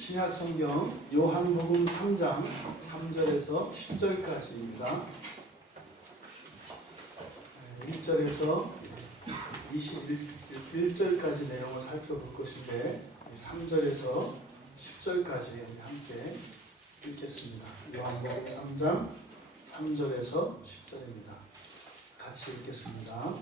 신약 성경 요한복음 3장 3절에서 10절까지입니다. 1절에서 21절까지 내용을 살펴볼 것인데 3절에서 10절까지 함께 읽겠습니다. 요한복음 3장 3절에서 10절입니다. 같이 읽겠습니다.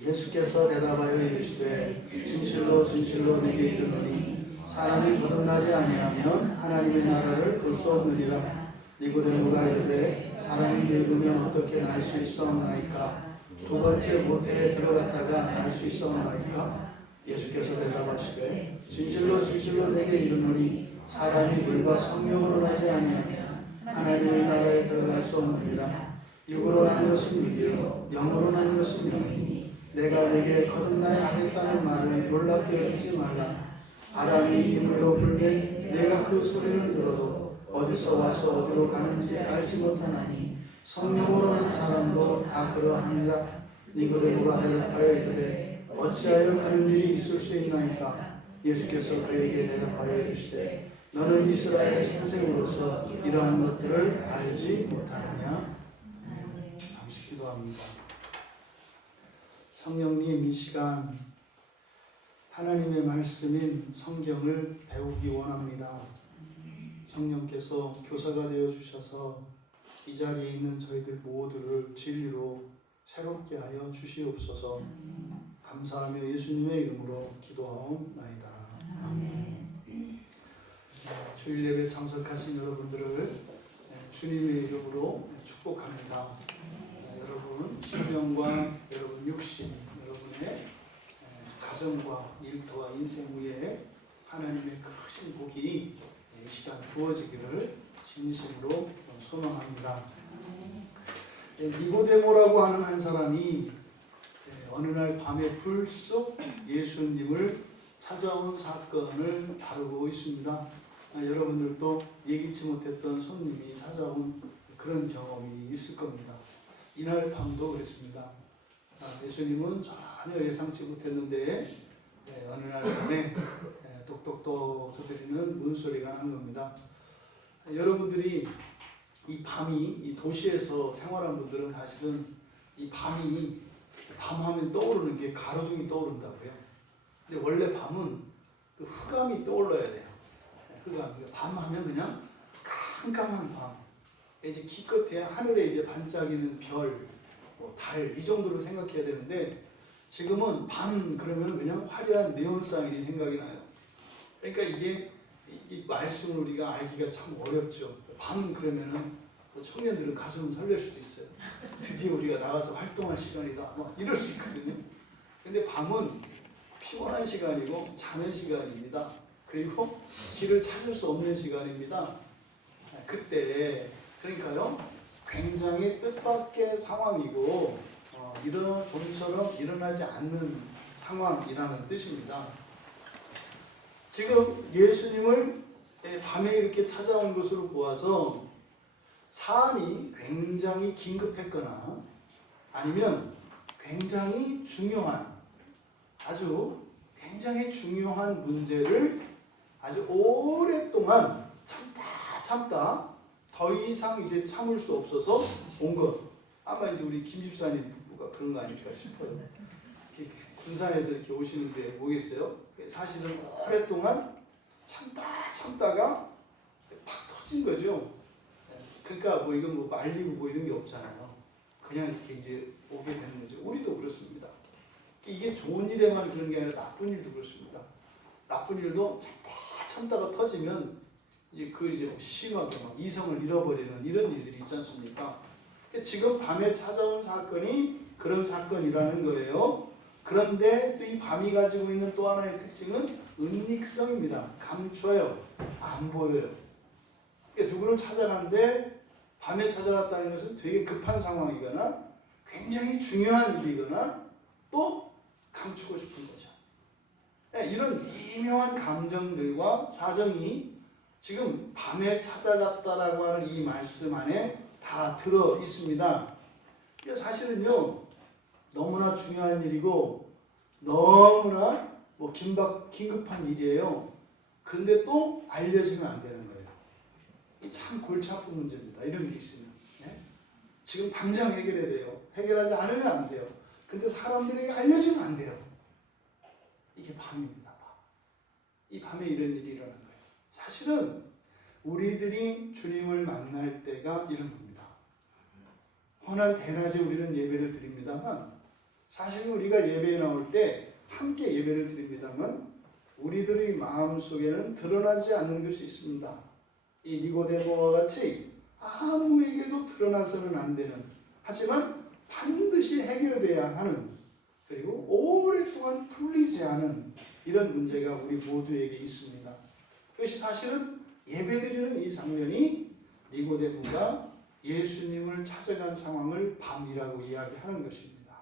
예수께서 대답하여 이르시되 진실로 진실로 내게 이르노니 사람이 거듭나지 아니하면 하나님의 나라를 볼 수 없느니라. 니고데모가 이르되 사람이 늙으면 어떻게 날 수 있사오나이까? 두 번째 모태에 들어갔다가 날 수 있사오나이까? 예수께서 대답하시되 진실로 진실로 내게 이르노니 사람이 물과 성령으로 나지 아니하면 하나님의 나라에 들어갈 수 없느니라. 육으로 난 것은 육이요 영으로 난 것은 영이니 내가 내게 거듭나야 하겠다는 말을 놀랍게 여기지 말라. 바람이 힘으로 불면 내가 그 소리는 들어도 어디서 와서 어디로 가는지 알지 못하나니 성령으로 난 사람도 다 그러하니라. 니고데모가 대답하여 이르되 어찌하여 그런 일이 있을 수 있나이까? 예수께서 그에게 대답하여 이르시되 너는 이스라엘의 선생으로서 이러한 것들을 알지 못하느냐? 잠시 기도합니다. 성령님, 이 시간 하나님의 말씀인 성경을 배우기 원합니다. 성령께서 교사가 되어 주셔서 이 자리에 있는 저희들 모두를 진리로 새롭게 하여 주시옵소서. 감사하며 예수님의 이름으로 기도하옵나이다. 아멘. 주일 예배 참석하신 여러분들을 주님의 이름으로 축복합니다. 여러분 신령과 여러분 육신, 여러분의 가정과 일터와 인생 위에 하나님의 크신 복이 이 시간 부어지기를 진심으로 소망합니다. 니고데모라고 하는 한 사람이 어느 날 밤에 불쑥 예수님을 찾아온 사건을 다루고 있습니다. 여러분들도 예기치 못했던 손님이 찾아온 그런 경험이 있을 겁니다. 이날 밤도 그랬습니다. 예수님은 전혀 예상치 못했는데 어느 날 밤에 똑똑똑 두드리는 문소리가 난 겁니다. 여러분들이 이 밤이 이 도시에서 생활한 분들은 사실은 이 밤이 밤하면 떠오르는 게 가로등이 떠오른다고요. 근데 원래 밤은 그 흑암이 떠올라야 돼요. 흑암. 밤하면 그냥 깜깜한 밤. 이제 기껏해야 하늘에 이제 반짝이는 별, 달 이 정도로 생각해야 되는데 지금은 밤 그러면 그냥 화려한 네온사인이 생각이 나요. 그러니까 이게 이 말씀을 우리가 알기가 참 어렵죠. 밤 그러면은 청년들은 가슴을 설렐 수도 있어요. 드디어 우리가 나가서 활동할 시간이다. 막 이럴 수 있거든요. 근데 밤은 피곤한 시간이고 자는 시간입니다. 그리고 길을 찾을 수 없는 시간입니다. 그때 그러니까요 굉장히 뜻밖의 상황이고 좀처럼 일어나지 않는 상황이라는 뜻입니다. 지금 예수님을 밤에 이렇게 찾아온 것으로 보아서 사안이 굉장히 긴급했거나 아니면 굉장히 중요한 아주 굉장히 중요한 문제를 아주 오랫동안 참다 더 이상 이제 참을 수 없어서 온 것. 아마 이제 우리 김 집사님 부부가 그런 거 아닐까 싶어요. 군산에서 이렇게 오시는데 뭐겠어요? 사실은 오랫동안 참다가 팍 터진 거죠. 그러니까 뭐 이건 뭐 말리고 뭐 이런 게 없잖아요. 그냥 이렇게 이제 오게 되는 거죠. 우리도 그렇습니다. 이게 좋은 일에만 그런 게 아니라 나쁜 일도 그렇습니다. 나쁜 일도 참다가 터지면 이제 심하게 막 이성을 잃어버리는 이런 일들이 있지 않습니까? 지금 밤에 찾아온 사건이 그런 사건이라는 거예요. 그런데 또 이 밤이 가지고 있는 또 하나의 특징은 은닉성입니다. 감춰요. 안 보여요. 그러니까 누구를 찾아가는데 밤에 찾아갔다는 것은 되게 급한 상황이거나 굉장히 중요한 일이거나 또 감추고 싶은 거죠. 이런 미묘한 감정들과 사정이 지금 밤에 찾아갔다라고 하는 이 말씀 안에 다 들어 있습니다. 사실은요 너무나 중요한 일이고 너무나 긴급한 일이에요. 근데 또 알려지면 안 되는 거예요. 이 참 골치 아픈 문제입니다. 이런 게 있으면. 네? 지금 당장 해결해야 돼요. 해결하지 않으면 안 돼요. 근데 사람들에게 알려지면 안 돼요. 이게 밤입니다. 이 밤에 이런 일이 일어나는 거예요. 사실은 우리들이 주님을 만날 때가 이런 겁니다. 허난 대낮에 우리는 예배를 드립니다만 사실 우리가 예배에 나올 때 함께 예배를 드립니다만 우리들의 마음속에는 드러나지 않는 것이 있습니다. 이 니고데모와 같이 아무에게도 드러나서는 안 되는, 하지만 반드시 해결돼야 하는, 그리고 오랫동안 풀리지 않은 이런 문제가 우리 모두에게 있습니다. 그것이 사실은 예배드리는 이 장면이 니고데모가 예수님을 찾아간 상황을 밤이라고 이야기하는 것입니다.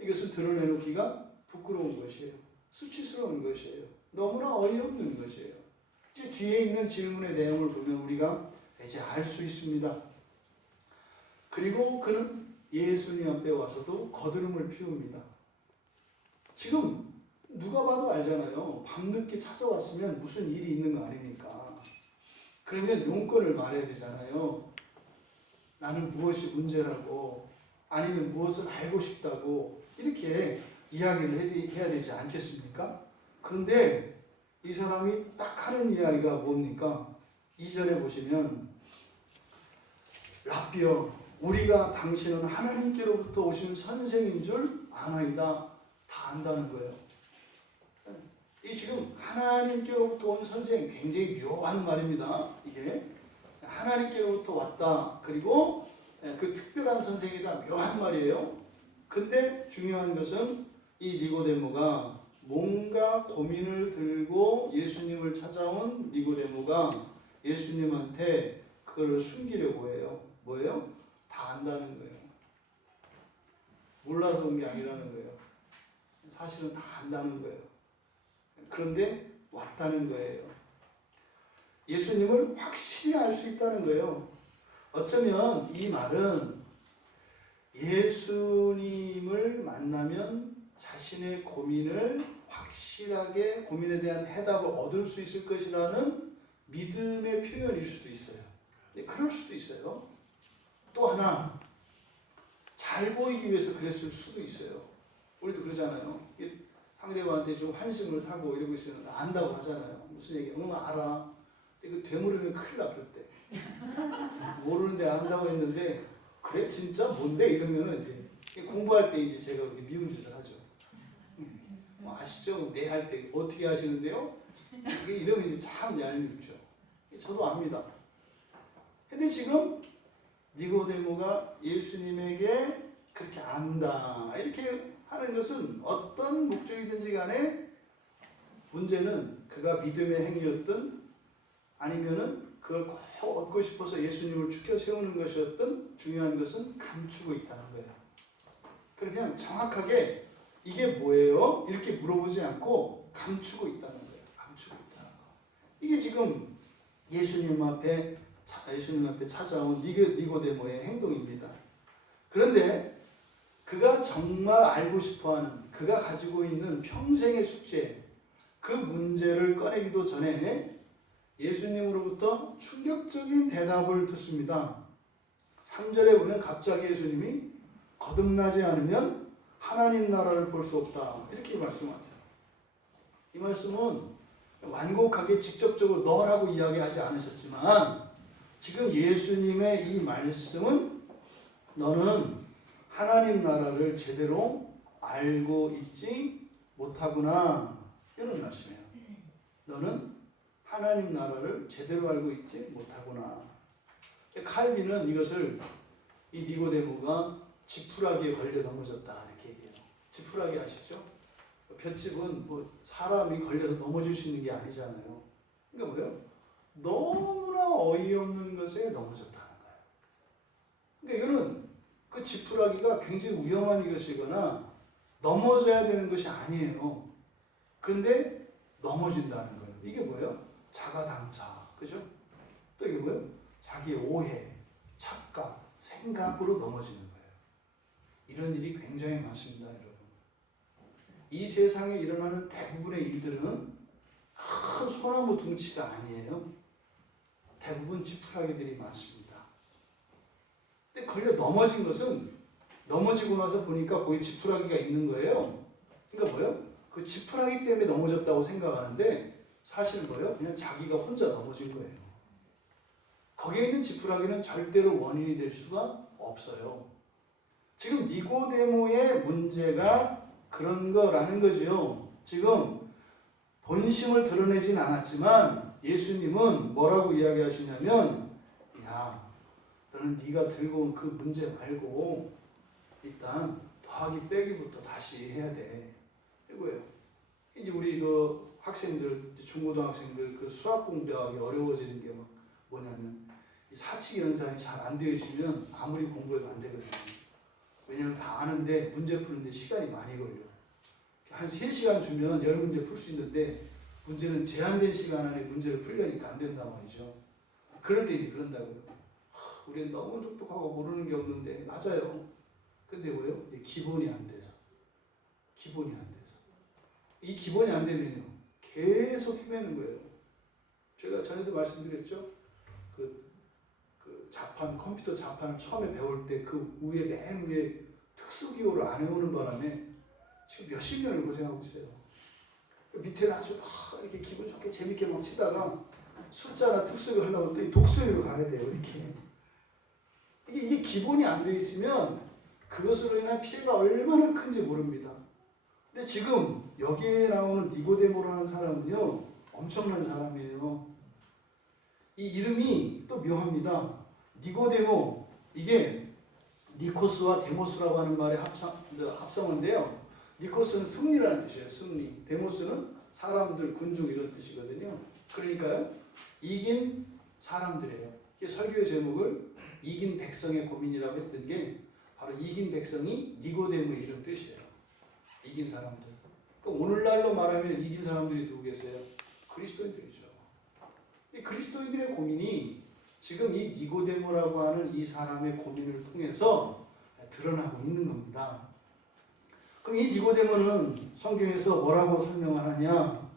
이것을 드러내놓기가 부끄러운 것이에요. 수치스러운 것이에요. 너무나 어이없는 것이에요. 이제 뒤에 있는 질문의 내용을 보면 우리가 이제 알 수 있습니다. 그리고 그는 예수님 앞에 와서도 거드름을 피웁니다. 지금 누가 봐도 알잖아요. 밤늦게 찾아왔으면 무슨 일이 있는 거 아닙니까? 그러면 용건을 말해야 되잖아요. 나는 무엇이 문제라고, 아니면 무엇을 알고 싶다고 이렇게 이야기를 해야 되지 않겠습니까? 그런데 이 사람이 딱 하는 이야기가 뭡니까? 2절에 보시면 랍비여, 우리가 당신은 하나님께로부터 오신 선생인 줄 아나이다. 다 안다는 거예요. 이 지금 하나님께로부터 온 선생, 굉장히 묘한 말입니다. 이게 하나님께로부터 왔다. 그리고 그 특별한 선생이다. 묘한 말이에요. 근데 중요한 것은 이 니고데모가 뭔가 고민을 들고 예수님을 찾아온 니고데모가 예수님한테 그걸 숨기려고 해요. 뭐예요? 다 안다는 거예요. 몰라서 온 게 아니라는 거예요. 사실은 다 안다는 거예요. 그런데 왔다는 거예요. 예수님을 확실히 알 수 있다는 거예요. 어쩌면 이 말은 예수님을 만나면 자신의 고민을 확실하게, 고민에 대한 해답을 얻을 수 있을 것이라는 믿음의 표현일 수도 있어요. 그럴 수도 있어요. 또 하나, 잘 보이기 위해서 그랬을 수도 있어요. 우리도 그러잖아요. 상대방한테 좀 환심을 사고 이러고 있으면 안다고 하잖아요. 무슨 얘기? 응, 알아. 이거 되물으면 큰일 나, 그럴 때. 모르는데 안다고 했는데, 그래? 진짜? 뭔데? 이러면은 이제 공부할 때 이제 제가 미운 짓을 하죠. 아시죠? 네 할 때 어떻게 하시는데요? 이러면 이제 참 얄밉죠. 저도 압니다. 근데 지금 니고데모가 예수님에게 그렇게 안다, 이렇게 하는 것은 어떤 목적이든지 간에 문제는 그가 믿음의 행위였든 아니면은 그걸 꼭 얻고 싶어서 예수님을 죽여 세우는 것이었든 중요한 것은 감추고 있다는 거예요. 그냥 정확하게 이게 뭐예요? 이렇게 물어보지 않고 감추고 있다는 거예요. 감추고 있다는 거. 이게 지금 예수님 앞에 찾아온 니고데모의 행동입니다. 그런데 그가 정말 알고 싶어하는, 그가 가지고 있는 평생의 숙제, 그 문제를 꺼내기도 전에 예수님으로부터 충격적인 대답을 듣습니다. 3절에 보면 갑자기 예수님이 거듭나지 않으면 하나님 나라를 볼 수 없다, 이렇게 말씀하세요. 이 말씀은 완곡하게 직접적으로 너라고 이야기하지 않으셨지만 지금 예수님의 이 말씀은 너는 하나님 나라를 제대로 알고 있지 못하구나, 이런 말씀이에요. 너는 하나님 나라를 제대로 알고 있지 못하구나. 칼빈은 이것을 이 니고데모가 지푸라기에 걸려 넘어졌다, 이렇게 얘기해요. 지푸라기 아시죠? 볏짚은 뭐 사람이 걸려서 넘어질 수 있는 게 아니잖아요. 그러니까 뭐예요? 너무나 어이없는 것에 넘어졌다는 거예요. 그러니까 이거는 그 지푸라기가 굉장히 위험한 것이거나 넘어져야 되는 것이 아니에요. 근데 넘어진다는 거예요. 이게 뭐예요? 자가당착, 그죠? 또 이게 뭐예요? 자기의 오해, 착각, 생각으로 넘어지는 거예요. 이런 일이 굉장히 많습니다, 여러분. 이 세상에 일어나는 대부분의 일들은 큰 소나무 둥치가 아니에요. 대부분 지푸라기들이 많습니다. 근데 걸려 넘어진 것은 넘어지고 나서 보니까 거기 지푸라기가 있는 거예요. 그러니까 뭐예요? 그 지푸라기 때문에 넘어졌다고 생각하는데 사실은 뭐예요? 그냥 자기가 혼자 넘어진 거예요. 거기에 있는 지푸라기는 절대로 원인이 될 수가 없어요. 지금 니고데모의 문제가 그런 거라는 거죠. 지금 본심을 드러내진 않았지만 예수님은 뭐라고 이야기하시냐면, 야, 너는 네가 들고 온 그 문제 말고 일단 더하기 빼기부터 다시 해야 돼. 이거예요. 이제 우리 그 학생들, 중고등학생들 그 수학 공부하기 어려워지는 게 막 뭐냐면 이 사칙 연산이 잘 안 되어 있으면 아무리 공부해도 안 되거든요. 왜냐면 다 아는데 문제 푸는데 시간이 많이 걸려. 한 3시간 주면 10문제 풀 수 있는데 문제는 제한된 시간 안에 문제를 풀려니까 안 된단 말이죠. 그럴 때 이제 그런다고요. 우리는 너무 똑똑하고 모르는 게 없는데, 맞아요. 근데 왜요? 기본이 안 돼서. 기본이 안 돼서. 이 기본이 안 되면요, 계속 헤매는 거예요. 제가 전에도 말씀드렸죠? 그 자판, 컴퓨터 자판을 처음에 배울 때 그 위에, 맨 위에 특수기호를 안 해오는 바람에 지금 몇십 년을 고생하고 있어요. 밑에는 아주 막 이렇게 기분 좋게 재밌게 막 치다가 숫자나 특수기호 하려고 또 이 독수리로 가야 돼요. 이렇게. 이게 기본이 안 돼 있으면 그것으로 인한 피해가 얼마나 큰지 모릅니다. 근데 지금 여기에 나오는 니고데모라는 사람은요, 엄청난 사람이에요. 이 이름이 또 묘합니다. 니고데모, 이게 니코스와 데모스라고 하는 말의 합성어인데요. 니코스는 승리라는 뜻이에요. 승리. 데모스는 사람들, 군중 이런 뜻이거든요. 그러니까요, 이긴 사람들이에요. 이게 설교의 제목을 이긴 백성의 고민이라고 했던 게 바로 이긴 백성이 니고데모의 이런 뜻이에요. 이긴 사람들. 그러니까 오늘날로 말하면 이긴 사람들이 누구 계세요? 그리스도인들이죠. 이 그리스도인들의 고민이 지금 이 니고데모라고 하는 이 사람의 고민을 통해서 드러나고 있는 겁니다. 그럼 이 니고데모는 성경에서 뭐라고 설명을 하냐?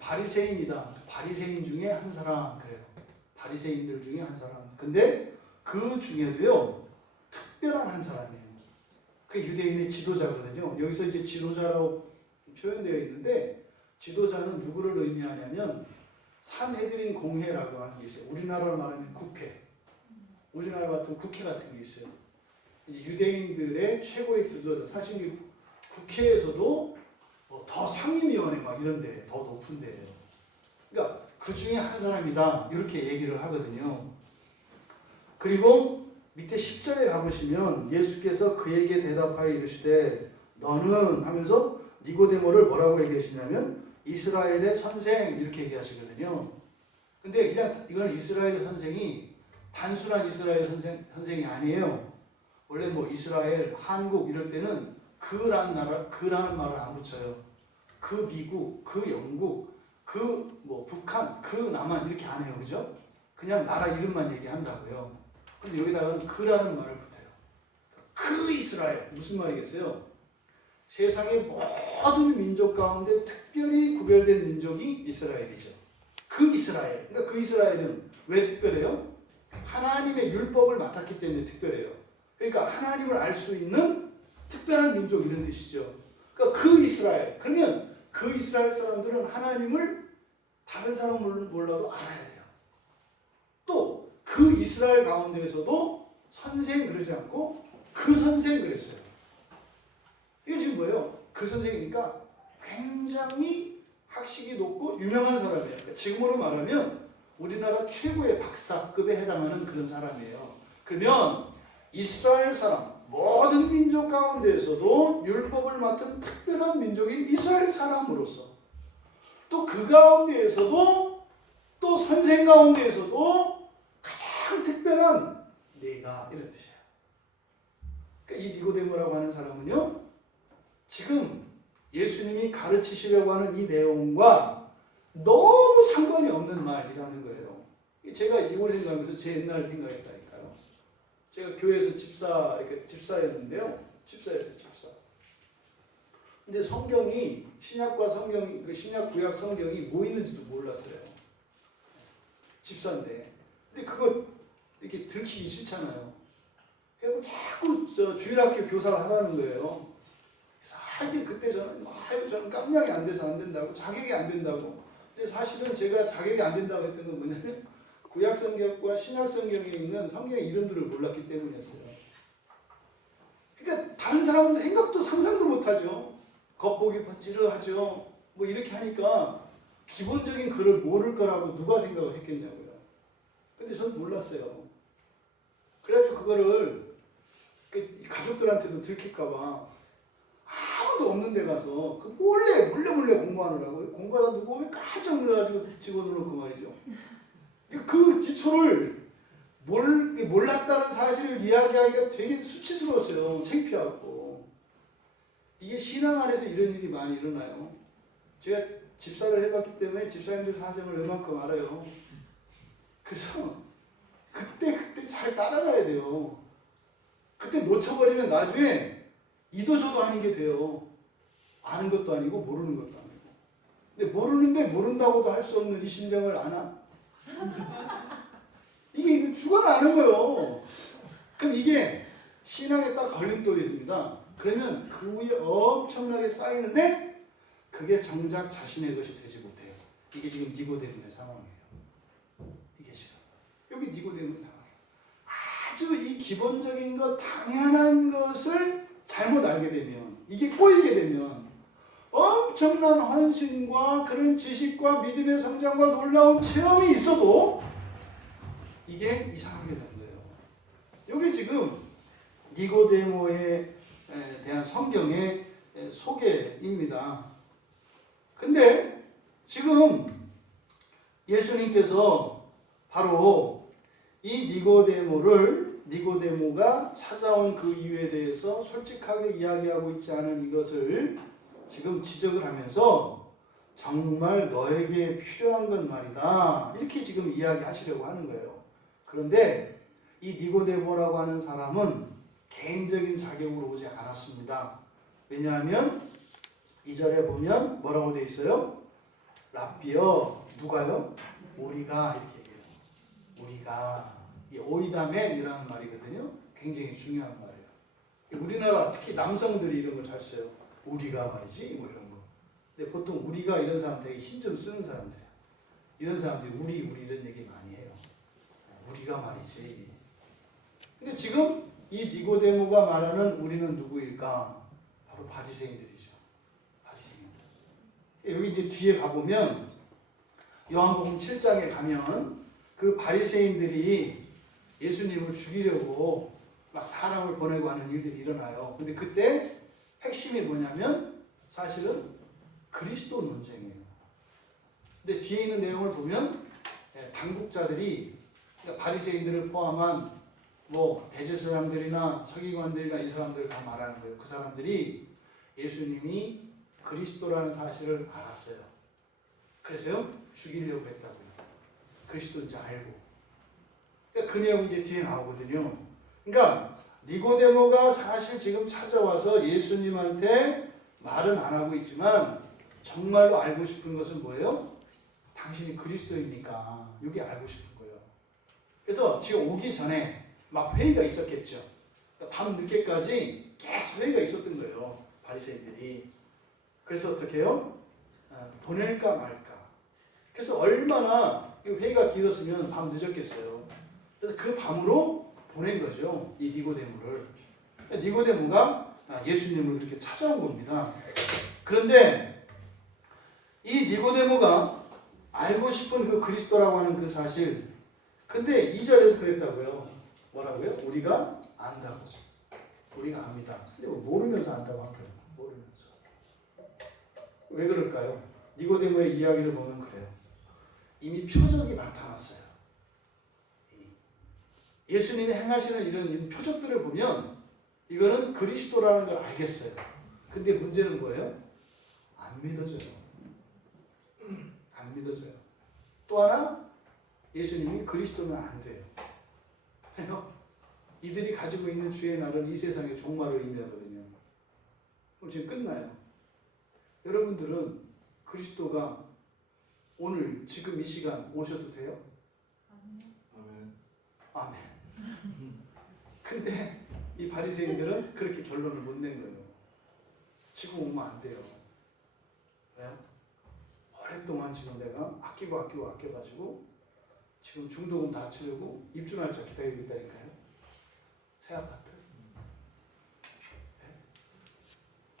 바리새인이다. 바리새인 중에 한 사람, 그래요. 바리새인들 중에 한 사람. 근데 그 중에도요, 특별한 한 사람이에요. 그 유대인의 지도자거든요. 여기서 이제 지도자라고 표현되어 있는데, 지도자는 누구를 의미하냐면 산헤드린 공회라고 하는 게 있어요. 우리나라로 말하면 국회. 우리나라 같은 국회 같은 게 있어요. 유대인들의 최고의 지도자. 사실 국회에서도 더 상임위원회 막 이런데 더 높은데요. 그러니까 그 중에 한 사람이다. 이렇게 얘기를 하거든요. 그리고 밑에 10절에 가보시면 예수께서 그에게 대답하여 이르시되 너는 하면서 니고데모를 뭐라고 얘기하시냐면 이스라엘의 선생 이렇게 얘기하시거든요. 근데 그냥 이건 이스라엘 선생이 단순한 이스라엘 선생이 아니에요. 원래 뭐 이스라엘, 한국 이럴 때는 그라는 말을 안 붙여요. 그 미국, 그 영국, 그 뭐 북한, 그 남한 이렇게 안 해요. 그죠? 그냥 나라 이름만 얘기한다고요. 근데 여기다가는 그라는 말을 붙여요. 그 이스라엘. 무슨 말이겠어요? 세상의 모든 민족 가운데 특별히 구별된 민족이 이스라엘이죠. 그 이스라엘. 그러니까 그 이스라엘은 왜 특별해요? 하나님의 율법을 맡았기 때문에 특별해요. 그러니까 하나님을 알 수 있는 특별한 민족 이런 뜻이죠. 그러니까 그 이스라엘. 그러면 그 이스라엘 사람들은 하나님을 다른 사람은 몰라도 알아야 돼요. 또 그 이스라엘 가운데에서도 선생 그러지 않고 그 선생 그랬어요. 이게 지금 뭐예요? 그 선생이니까 굉장히 학식이 높고 유명한 사람이에요. 그러니까 지금으로 말하면 우리나라 최고의 박사급에 해당하는 그런 사람이에요. 그러면 이스라엘 사람, 모든 민족 가운데에서도 율법을 맡은 특별한 민족인 이스라엘 사람으로서 또 그 가운데에서도 또 선생 가운데에서도 가장 특별한 내가 이런 뜻이에요. 그러니까 이 니고데모라고 하는 사람은요, 지금 예수님이 가르치시려고 하는 이 내용과 너무 상관이 없는 말이라는 거예요. 제가 이걸 생각하면서 제 옛날 생각했다니까요. 제가 교회에서 집사였는데요. 집사였어요, 집사. 근데 성경이 신약과 성경이 그 신약 구약 성경이 뭐 있는지도 몰랐어요. 집사인데. 근데 그거 이렇게 들키기 싫잖아요. 그리고 자꾸 주일학교 교사를 하라는 거예요. 그래서 하긴 그때 저는 깜냥이 안 돼서 안 된다고, 자격이 안 된다고. 근데 사실은 제가 자격이 안 된다고 했던 건 뭐냐면 구약 성경과 신약 성경에 있는 성경의 이름들을 몰랐기 때문이었어요. 그러니까 다른 사람은 생각도 상상도 못하죠. 겉보기 번지르하죠. 뭐 이렇게 하니까 기본적인 글을 모를 거라고 누가 생각을 했겠냐고요. 근데 전 몰랐어요. 그래가지고 그거를 가족들한테도 들킬까봐 아무도 없는 데 가서 그 몰래 공부하느라고, 공부하다 누구 오면 깜짝 놀라가지고 집어넣고 말이죠. 그 기초를 몰랐다는 사실을 이야기하기가 되게 수치스러웠어요. 창피하고. 이게 신앙 안에서 이런 일이 많이 일어나요. 제가 집사를 해봤기 때문에 집사님들 사정을 웬만큼 알아요. 그래서 그때 잘 따라가야 돼요. 그때 놓쳐버리면 나중에 이도저도 아닌 게 돼요. 아는 것도 아니고 모르는 것도 아니고. 근데 모르는데 모른다고도 할 수 없는 이 심정을 아나? 이게 죽어나 아는 거예요. 그럼 이게 신앙에 딱 걸림돌이 됩니다. 그러면 그 위에 엄청나게 쌓이는데 그게 정작 자신의 것이 되지 못해요. 이게 지금 니고데모의 상황이에요. 이게 지금 여기 니고데모의 상황이에요. 아주 이 기본적인 것, 당연한 것을 잘못 알게 되면, 이게 꼬이게 되면 엄청난 헌신과 그런 지식과 믿음의 성장과 놀라운 체험이 있어도 이게 이상하게 되는 거예요. 이게 지금 니고데모에 대한 성경의 소개입니다. 근데 지금 예수님께서 바로 이 니고데모가 찾아온 그 이유에 대해서 솔직하게 이야기하고 있지 않은 이것을 지금 지적을 하면서 정말 너에게 필요한 건 말이다. 이렇게 지금 이야기하시려고 하는 거예요. 그런데 이 니고데모라고 하는 사람은 개인적인 자격으로 오지 않았습니다. 왜냐하면 2절에 보면 뭐라고 되어 있어요? 랍비여, 누가요? 우리가, 이렇게 얘기해요. 우리가. 이 오이다멘이라는 말이거든요. 굉장히 중요한 말이에요. 우리나라 특히 남성들이 이런 걸 잘 써요. 우리가 말이지, 뭐 이런 거. 근데 보통 우리가 이런 사람 되게 힘 좀 쓰는 사람들이야. 이런 사람들이 우리 이런 얘기 많이 해요. 우리가 말이지. 근데 지금 이 니고데모가 말하는 우리는 누구일까? 바로 바리새인들이죠. 바리새인들. 여기 이제 뒤에 가보면 요한복음 7장에 가면 그 바리새인들이 예수님을 죽이려고 막 사람을 보내고 하는 일들이 일어나요. 근데 그때 핵심이 뭐냐면 사실은 그리스도 논쟁이에요. 근데 뒤에 있는 내용을 보면 당국자들이 바리새인들을 포함한 뭐 대제사장들이나 서기관들이나 이 사람들을 다 말하는 거예요. 그 사람들이 예수님이 그리스도라는 사실을 알았어요. 그래서요 죽이려고 했다고요. 그리스도인지 알고. 그러니까 그 내용이 이제 뒤에 나오거든요. 그러니까 니고데모가 사실 지금 찾아와서 예수님한테 말은 안 하고 있지만 정말로 알고 싶은 것은 뭐예요? 당신이 그리스도입니까? 이게 알고 싶은 거예요. 그래서 지금 오기 전에 막 회의가 있었겠죠. 그러니까 밤 늦게까지 계속 회의가 있었던 거예요. 바리새인들이. 그래서 어떻게 해요? 보낼까 말까. 그래서 얼마나 회의가 길었으면 밤 늦었겠어요. 그래서 그 밤으로 보낸 거죠. 이 니고데모를. 니고데모가 예수님을 그렇게 찾아온 겁니다. 그런데 이 니고데모가 알고 싶은 그 그리스도라고 하는 그 사실, 근데 2절에서 그랬다고요. 뭐라고요? 우리가 안다고. 우리가 압니다. 근데 뭐 모르면서 안다고 한 거예요. 모르면서. 왜 그럴까요? 니고데모의 이야기를 보면 그래요. 이미 표적이 나타났어요. 예수님이 행하시는 이런 표적들을 보면 이거는 그리스도라는 걸 알겠어요. 근데 문제는 뭐예요? 안 믿어져요. 안 믿어져요. 또 하나, 예수님이 그리스도면 안 돼요. 해요? 이들이 가지고 있는 주의 날은 이 세상의 종말을 의미하거든요. 그럼 지금 끝나요. 여러분들은 그리스도가 오늘 지금 이 시간 오셔도 돼요? 아멘. 아멘. 근데 이 바리새인들은 그렇게 결론을 못 낸 거예요. 지금 오면 안 돼요. 왜요? 오랫동안 지금 내가 아껴가지고 지금 중도금 다 치르고 입주 날짜 기다리고 있다니까요. 새 아파트.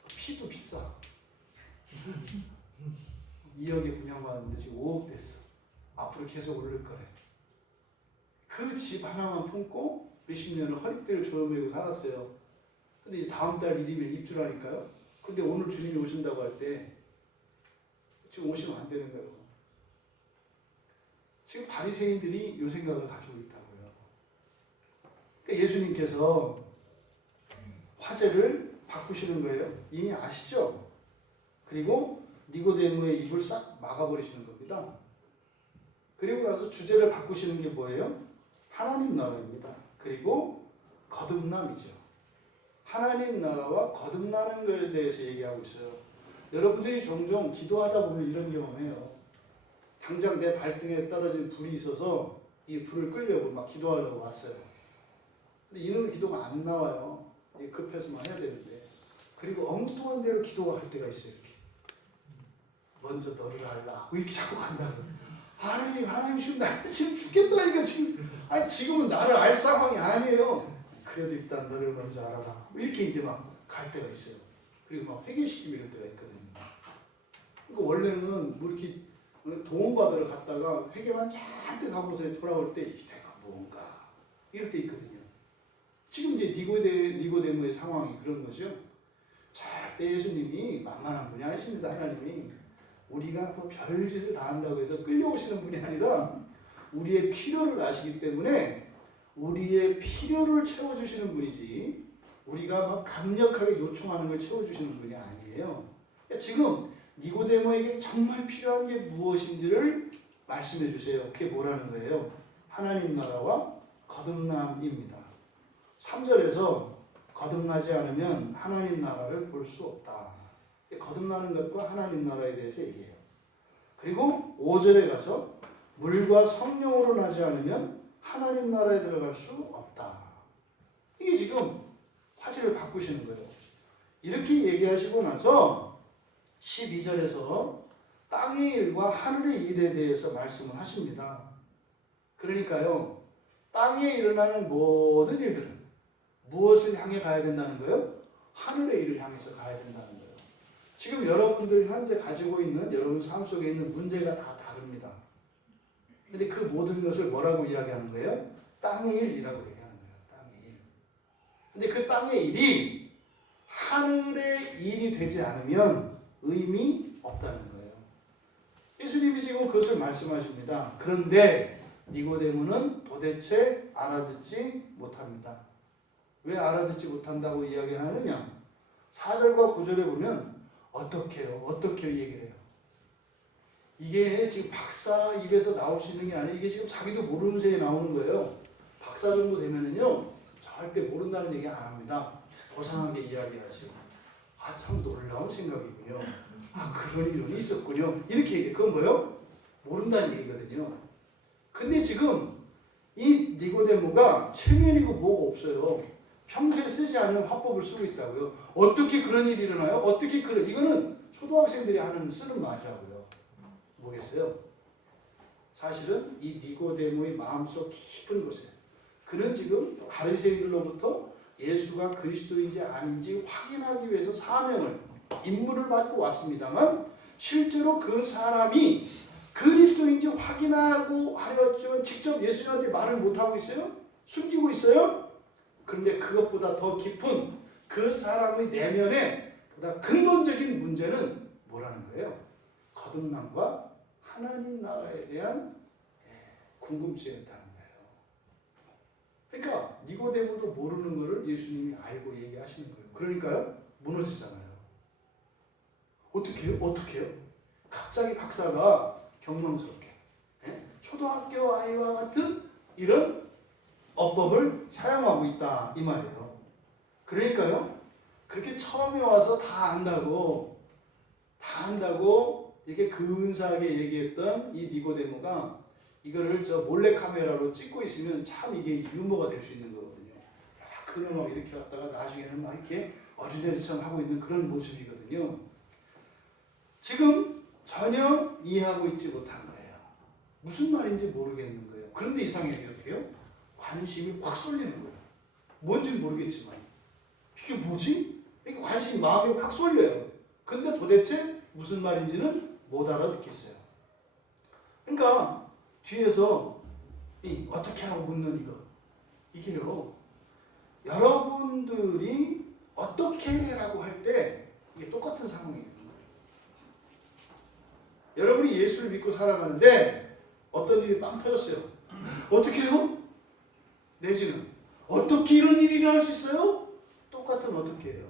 피도 비싸. 2억에 분양받았는데 지금 5억 됐어. 앞으로 계속 오를 거래. 그 집 하나만 품고 몇십 년을 허리띠를 조여매고 살았어요. 근데 이제 다음 달 일이면 입주라니까요. 근데 오늘 주님이 오신다고 할 때 지금 오시면 안 되는 거예요. 지금 바리새인들이 요 생각을 가지고 있다고요. 그러니까 예수님께서 화제를 바꾸시는 거예요. 이미 아시죠? 그리고 니고데모의 입을 싹 막아버리시는 겁니다. 그리고 나서 주제를 바꾸시는 게 뭐예요? 하나님 나라입니다. 그리고 거듭남이죠. 하나님 나라와 거듭나는 것에 대해서 얘기하고 있어요. 여러분들이 종종 기도하다 보면 이런 경험해요. 당장 내 발등에 떨어진 불이 있어서 이 불을 끌려고 막 기도하려고 왔어요. 근데 이놈의 기도가 안 나와요. 급해서만 해야 되는데. 그리고 엉뚱한 대로 기도할 때가 있어요. 이렇게. 먼저 너를 알라. 이렇게 자꾸 간다고. 하나님 지금 나 지금 죽겠다니까 지금. 아니 지금은 나를 알 상황이 아니에요. 그래도 일단 너를 먼저 알아라. 이렇게 이제 막 갈 때가 있어요. 그리고 막 회개시키고 이럴 때가 있거든요. 그러니까 원래는 뭐 이렇게 도움받으러 갔다가 회개만 잔뜩 하고서 돌아올 때 이때가 뭔가 이럴 때 있거든요. 지금 이제 니고데모의 상황이 그런 거죠. 절대 예수님이 만만한 분이 아니십니다. 하나님이 우리가 뭐 별짓을 다 한다고 해서 끌려오시는 분이 아니라 우리의 필요를 아시기 때문에 우리의 필요를 채워주시는 분이지 우리가 막 강력하게 요청하는 걸 채워주시는 분이 아니에요. 그러니까 지금 니고데모에게 정말 필요한 게 무엇인지를 말씀해 주세요. 그게 뭐라는 거예요? 하나님 나라와 거듭남입니다. 3절에서 거듭나지 않으면 하나님 나라를 볼 수 없다. 거듭나는 것과 하나님 나라에 대해서 얘기해요. 그리고 5절에 가서 물과 성령으로 나지 않으면 하나님 나라에 들어갈 수 없다. 이게 지금 화제를 바꾸시는 거예요. 이렇게 얘기하시고 나서 12절에서 땅의 일과 하늘의 일에 대해서 말씀을 하십니다. 그러니까요, 땅에 일어나는 모든 일들은 무엇을 향해 가야 된다는 거예요? 하늘의 일을 향해서 가야 된다는 거예요. 지금 여러분들이 현재 가지고 있는 여러분 삶 속에 있는 문제가 다 다릅니다. 근데 그 모든 것을 뭐라고 이야기하는 거예요? 땅의 일이라고 얘기하는 거예요. 땅의 일. 근데 그 땅의 일이 하늘의 일이 되지 않으면 의미 없다는 거예요. 예수님이 지금 그것을 말씀하십니다. 그런데 니고데모는 도대체 알아듣지 못합니다. 왜 알아듣지 못한다고 이야기하느냐? 4절과 9절에 보면 어떻게 얘기를 해요? 이게 지금 박사 입에서 나올 수 있는 게 아니에요. 이게 지금 자기도 모르는 새에 나오는 거예요. 박사 정도 되면은요, 절대 모른다는 얘기 안 합니다. 고상하게 이야기하시고, 참 놀라운 생각이군요. 그런 이론이 있었군요. 이렇게 얘기해. 그건 뭐예요? 모른다는 얘기거든요. 근데 지금 이 니고데모가 체면이고 뭐가 없어요. 평소에 쓰지 않는 화법을 쓰고 있다고요. 어떻게 그런 일이 일어나요? 이거는 초등학생들이 쓰는 말이라고요. 뭐겠어요? 사실은 이 니고데모의 마음속 깊은 곳에 그는 지금 바리새인들로부터 예수가 그리스도인지 아닌지 확인하기 위해서 임무를 받고 왔습니다만 실제로 그 사람이 그리스도인지 확인하고 하려지만 직접 예수님한테 말을 못하고 있어요? 숨기고 있어요? 그런데 그것보다 더 깊은 그 사람의 내면에 보다 근본적인 문제는 뭐라는 거예요? 거듭남과 하나님 나라에 대한 궁금증이었다는 거예요. 그러니까 니고데모도 모르는 것을 예수님이 알고 얘기하시는 거예요. 그러니까요, 무너지잖아요. 어떻게 해요? 갑자기 박사가 경망스럽게 초등학교 아이와 같은 이런 어법을 사용하고 있다 이 말이에요. 그러니까요, 그렇게 처음에 와서 다 안다고 다 안다고 이렇게 근사하게 얘기했던 이 니고데모가 이거를 저 몰래 카메라로 찍고 있으면 참 이게 유머가 될 수 있는 거거든요. 막 그는 막 이렇게 왔다가 나중에는 막 이렇게 어린애처럼 하고 있는 그런 모습이거든요. 지금 전혀 이해하고 있지 못한 거예요. 무슨 말인지 모르겠는 거예요. 그런데 이상하게 어떻게 해요? 관심이 확 쏠리는 거예요. 뭔지는 모르겠지만 이게 뭐지? 이게 관심이 마음이 확 쏠려요. 근데 도대체 무슨 말인지는 못 알아듣겠어요. 그러니까 뒤에서 이 어떻게 하고 묻는 이게요. 여러분들이 어떻게 라고 할 때 이게 똑같은 상황이에요. 여러분이 예수를 믿고 살아가는데 어떤 일이 빵 터졌어요. 어떻게 해요? 내지는 어떻게 이런 일이 일어날 수 있어요? 똑같은 어떻게 해요?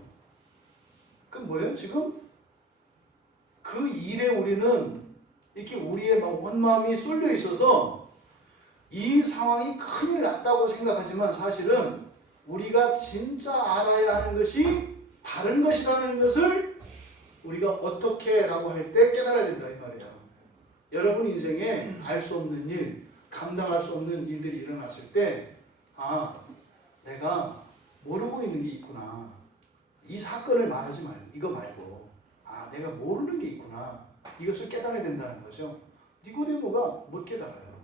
그럼 뭐예요? 지금 그 일에 우리는 이렇게 우리의 온 마음이 쏠려 있어서 이 상황이 큰일 났다고 생각하지만 사실은 우리가 진짜 알아야 하는 것이 다른 것이라는 것을 우리가 어떻게 라고 할 때 깨달아야 된다 이 말이에요. 여러분 인생에 알 수 없는 일, 감당할 수 없는 일들이 일어났을 때 내가 모르고 있는 게 있구나. 이 사건을 말하지 말고 이거 말고 내가 모르는 게 있구나. 이것을 깨달아야 된다는 거죠. 니고데모가 못 깨달아요.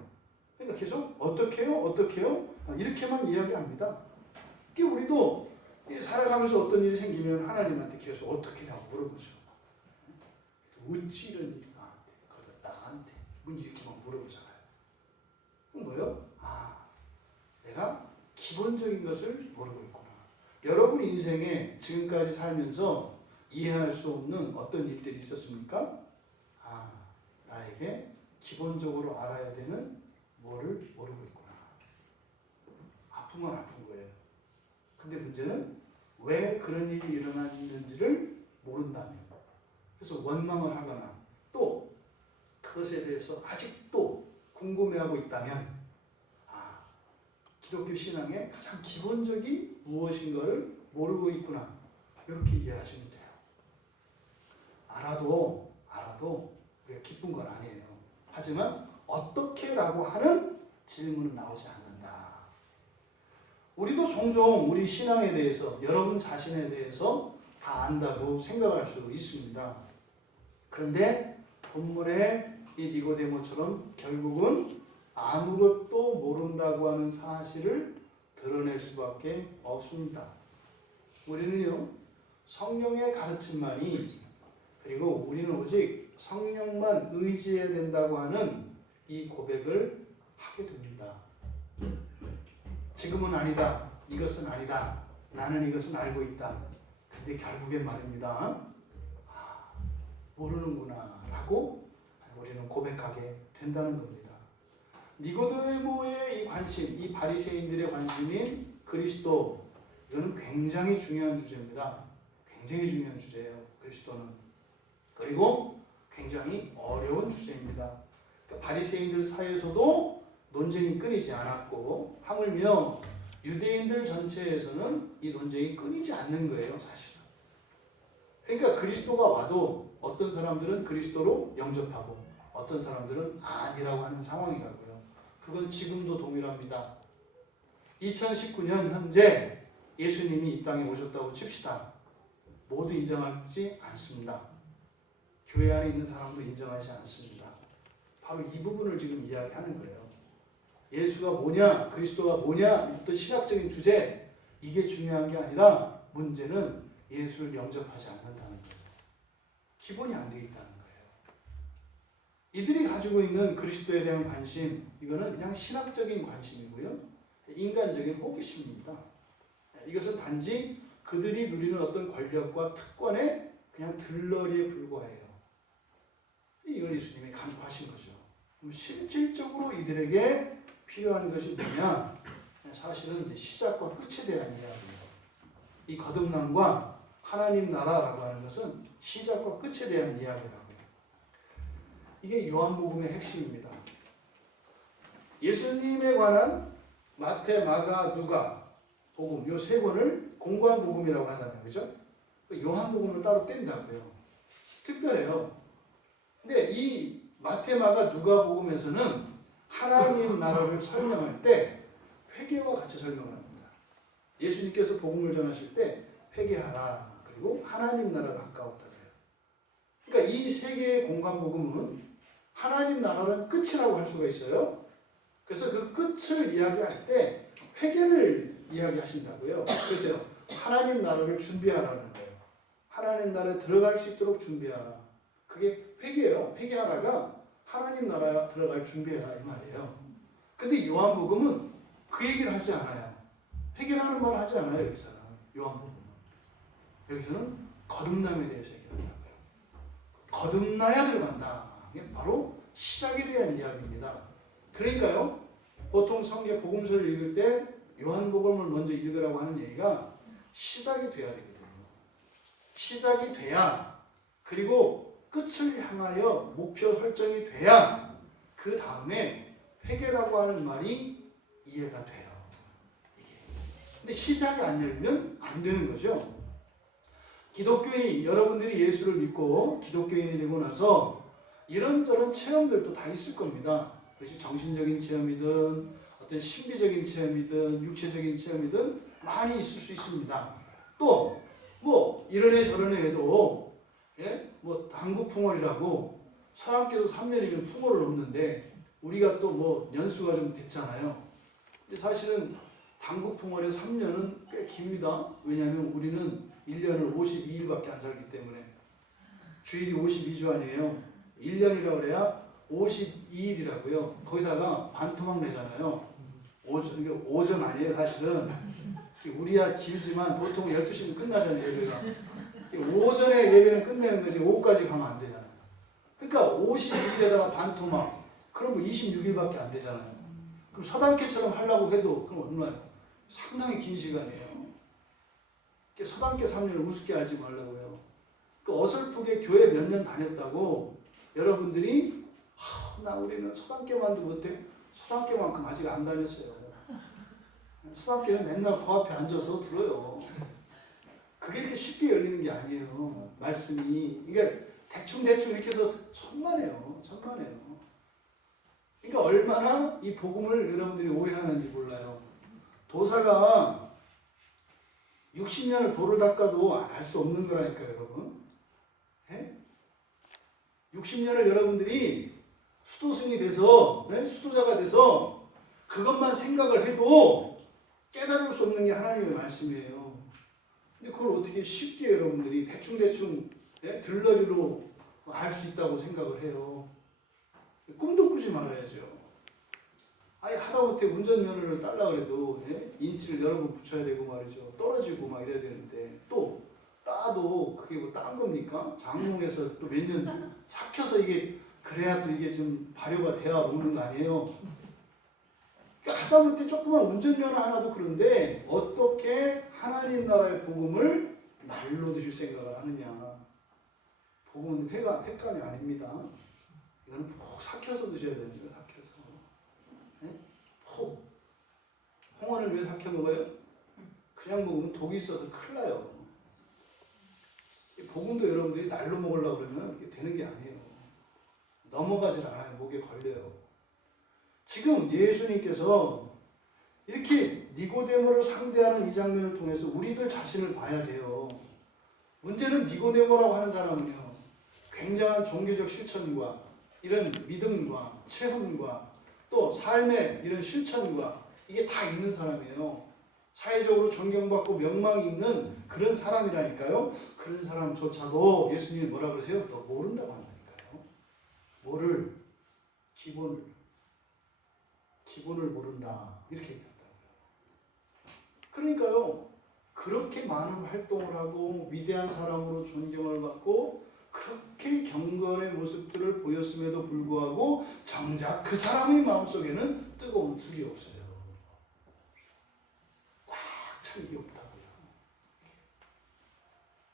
그러니까 계속 어떻게 해요? 어떻게 해요? 이렇게만 이야기합니다. 우리도 살아가면서 어떤 일이 생기면 하나님한테 계속 어떻게 하고 물어보죠. 어찌 이런 일이 나한테 이렇게만 물어보잖아요. 그럼 뭐예요? 내가 기본적인 것을 모르고 있구나. 여러분 인생에 지금까지 살면서 이해할 수 없는 어떤 일들이 있었습니까? 나에게 기본적으로 알아야 되는 뭐를 모르고 있구나. 아픈 건 아픈 거예요. 근데 문제는 왜 그런 일이 일어났는지를 모른다면, 그래서 원망을 하거나 또 그것에 대해서 아직도 궁금해하고 있다면 기독교 신앙의 가장 기본적인 무엇인가를 모르고 있구나. 이렇게 이해하시면 돼요. 알아도 우리가 기쁜 건 아니에요. 하지만 어떻게 라고 하는 질문은 나오지 않는다. 우리도 종종 우리 신앙에 대해서 여러분 자신에 대해서 다 안다고 생각할 수 있습니다. 그런데 본문의 이 니고데모처럼 결국은 아무것도 모른다고 하는 사실을 드러낼 수밖에 없습니다. 우리는요, 성령의 가르침만이, 그리고 우리는 오직 성령만 의지해야 된다고 하는 이 고백을 하게 됩니다. 지금은 아니다. 이것은 아니다. 나는 이것은 알고 있다. 근데 결국엔 말입니다. 모르는구나 라고 우리는 고백하게 된다는 겁니다. 니고데모의 이 관심, 이 바리새인들의 관심인 그리스도, 이거는 굉장히 중요한 주제입니다. 굉장히 중요한 주제예요. 그리스도는. 그리고 굉장히 어려운 주제입니다. 그러니까 바리새인들 사이에서도 논쟁이 끊이지 않았고, 하물며 유대인들 전체에서는 이 논쟁이 끊이지 않는 거예요, 사실은. 그러니까 그리스도가 와도 어떤 사람들은 그리스도로 영접하고 어떤 사람들은 아니라고 하는 상황이라고요. 그건 지금도 동일합니다. 2019년 현재 예수님이 이 땅에 오셨다고 칩시다. 모두 인정하지 않습니다. 교회 안에 있는 사람도 인정하지 않습니다. 바로 이 부분을 지금 이야기하는 거예요. 예수가 뭐냐, 그리스도가 뭐냐, 어떤 신학적인 주제, 이게 중요한 게 아니라 문제는 예수를 영접하지 않는다는 거예요. 기본이 안 되어 있다는 거예요. 이들이 가지고 있는 그리스도에 대한 관심, 이거는 그냥 신학적인 관심이고요. 인간적인 호기심입니다. 이것은 단지 그들이 누리는 어떤 권력과 특권의 그냥 들러리에 불과해요. 이걸 예수님이 간파하신 거죠. 실질적으로 이들에게 필요한 것이 뭐냐? 사실은 이제 시작과 끝에 대한 이야기예요. 이 거듭남과 하나님 나라라고 하는 것은 시작과 끝에 대한 이야기라고요. 이게 요한복음의 핵심입니다. 예수님에 관한 마태, 마가, 누가 복음, 요 세 권을 공관복음이라고 하잖아요. 그죠? 요한복음을 따로 뺀다고요. 특별해요. 근데 이 마테마가 누가복음에서는 하나님 나라를 설명할 때 회개와 같이 설명을 합니다. 예수님께서 복음을 전하실 때 회개하라. 그리고 하나님 나라가 가까웠다 그래요. 그러니까 이 세 개의 공간복음은 하나님 나라는 끝이라고 할 수가 있어요. 그래서 그 끝을 이야기할 때 회개를 이야기하신다고요. 그래서 하나님 나라를 준비하라는 거예요. 하나님 나라에 들어갈 수 있도록 준비하라. 그게 회개예요. 회개하라가 하나님 나라에 들어갈 준비해라 이 말이에요. 근데 요한복음은 그 얘기를 하지 않아요. 회개라는 말을 하지 않아요. 여기서는 요한복음은. 여기서는 거듭남에 대해서 얘기한다고요. 거듭나야 들어간다. 이게 바로 시작에 대한 이야기입니다. 그러니까요. 보통 성경 복음서를 읽을 때 요한복음을 먼저 읽으라고 하는 얘기가 시작이 돼야 되거든요. 시작이 돼야 그리고 끝을 향하여 목표 설정이 돼야 그 다음에 회개라고 하는 말이 이해가 돼요. 이게. 근데 시작이 안 열리면 안 되는 거죠. 기독교인이 여러분들이 예수를 믿고 기독교인이 되고 나서 이런저런 체험들도 다 있을 겁니다. 그것이 정신적인 체험이든 어떤 신비적인 체험이든 육체적인 체험이든 많이 있을 수 있습니다. 또 뭐 이런 애 저런 애도 뭐 당구풍월이라고 서학교도 3년이면 풍월을 넘는데 우리가 또 뭐 연수가 좀 됐잖아요. 근데 사실은 당구풍월의 3년은 꽤 깁니다. 왜냐하면 우리는 1년을 52일밖에 안 살기 때문에 주일이 52주 아니에요. 1년이라고 그래야 52일이라고요. 거기다가 반토막 내잖아요. 오전 아니에요 사실은. 우리야 길지만 보통 12시면 끝나잖아요 예배가. 오전에 예배는 끝내는 거지 오후까지 가면 안 되잖아요. 그러니까 52일에다가 반토막 그러면 26일밖에 안 되잖아요. 그럼 서당캐처럼 하려고 해도 그럼 얼마예요? 상당히 긴 시간이에요. 서당캐 3년을 우습게 알지 말라고요. 그 어설프게 교회 몇 년 다녔다고 여러분들이 나 우리는 서당캐만도 못해. 서당캐만큼 아직 안 다녔어요. 서당캐는 맨날 그 앞에 앉아서 들어요. 그게 이렇게 쉽게 열리는 게 아니에요. 말씀이 이게 대충 이렇게 해서 천만에요. 그러니까 얼마나 이 복음을 여러분들이 오해하는지 몰라요. 도사가 60년을 돌을 닦아도 알 수 없는 거라니까요, 여러분. 60년을 여러분들이 수도승이 돼서, 수도자가 돼서 그것만 생각을 해도 깨달을 수 없는 게 하나님의 말씀이에요. 근데 그걸 어떻게 쉽게 여러분들이 대충 들러리로 알 수 있다고 생각을 해요. 꿈도 꾸지 말아야죠. 아예 하다못해 운전면허를 따려고 해도 인치를 여러 번 붙여야 되고 말이죠. 떨어지고 막 이래야 되는데 또 따도 그게 뭐 딴 겁니까? 장롱에서 또 몇 년 삭혀서 이게 그래야 또 이게 좀 발효가 돼야 오는 거 아니에요? 그러니까 하다못해 조그만 운전면허 하나도 그런데 어떻게 하나님 나라의 복음을 날로 드실 생각을 하느냐. 복음은 횟감이 아닙니다. 이거는 푹 삭혀서 드셔야 되는 거예요. 삭혀서. 홍어를 왜 삭혀 먹어요? 그냥 먹으면 독이 있어서 큰일 나요. 복음도 여러분들이 날로 먹으려고 그러면 이게 되는 게 아니에요. 넘어가질 않아요. 목에 걸려요. 지금 예수님께서 이렇게 니고데모를 상대하는 이 장면을 통해서 우리들 자신을 봐야 돼요. 문제는 니고데모라고 하는 사람은요. 굉장한 종교적 실천과 이런 믿음과 체험과 또 삶의 이런 실천과 이게 다 있는 사람이에요. 사회적으로 존경받고 명망이 있는 그런 사람이라니까요. 그런 사람조차도 예수님이 뭐라 그러세요? 너 모른다고 한다니까요. 뭐를? 기본을 모른다. 이렇게 얘기한다고요. 그러니까요. 그렇게 많은 활동을 하고 위대한 사람으로 존경을 받고 그렇게 경건의 모습들을 보였음에도 불구하고 정작 그 사람의 마음속에는 뜨거운 불이 없어요. 꽉 찬 게 없다고요.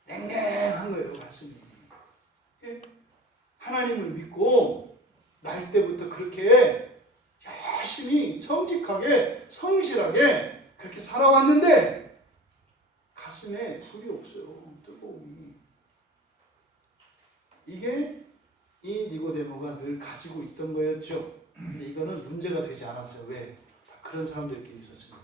냉랭한 거예요, 말씀이. 하나님을 믿고 날 때부터 그렇게 열심히 정직하게 성실하게 그렇게 살아왔는데 가슴에 불이 없어요. 뜨거움이. 이게 이 니고데모가 늘 가지고 있던 거였죠. 근데 이거는 문제가 되지 않았어요. 왜? 그런 사람들끼리 있었으니까.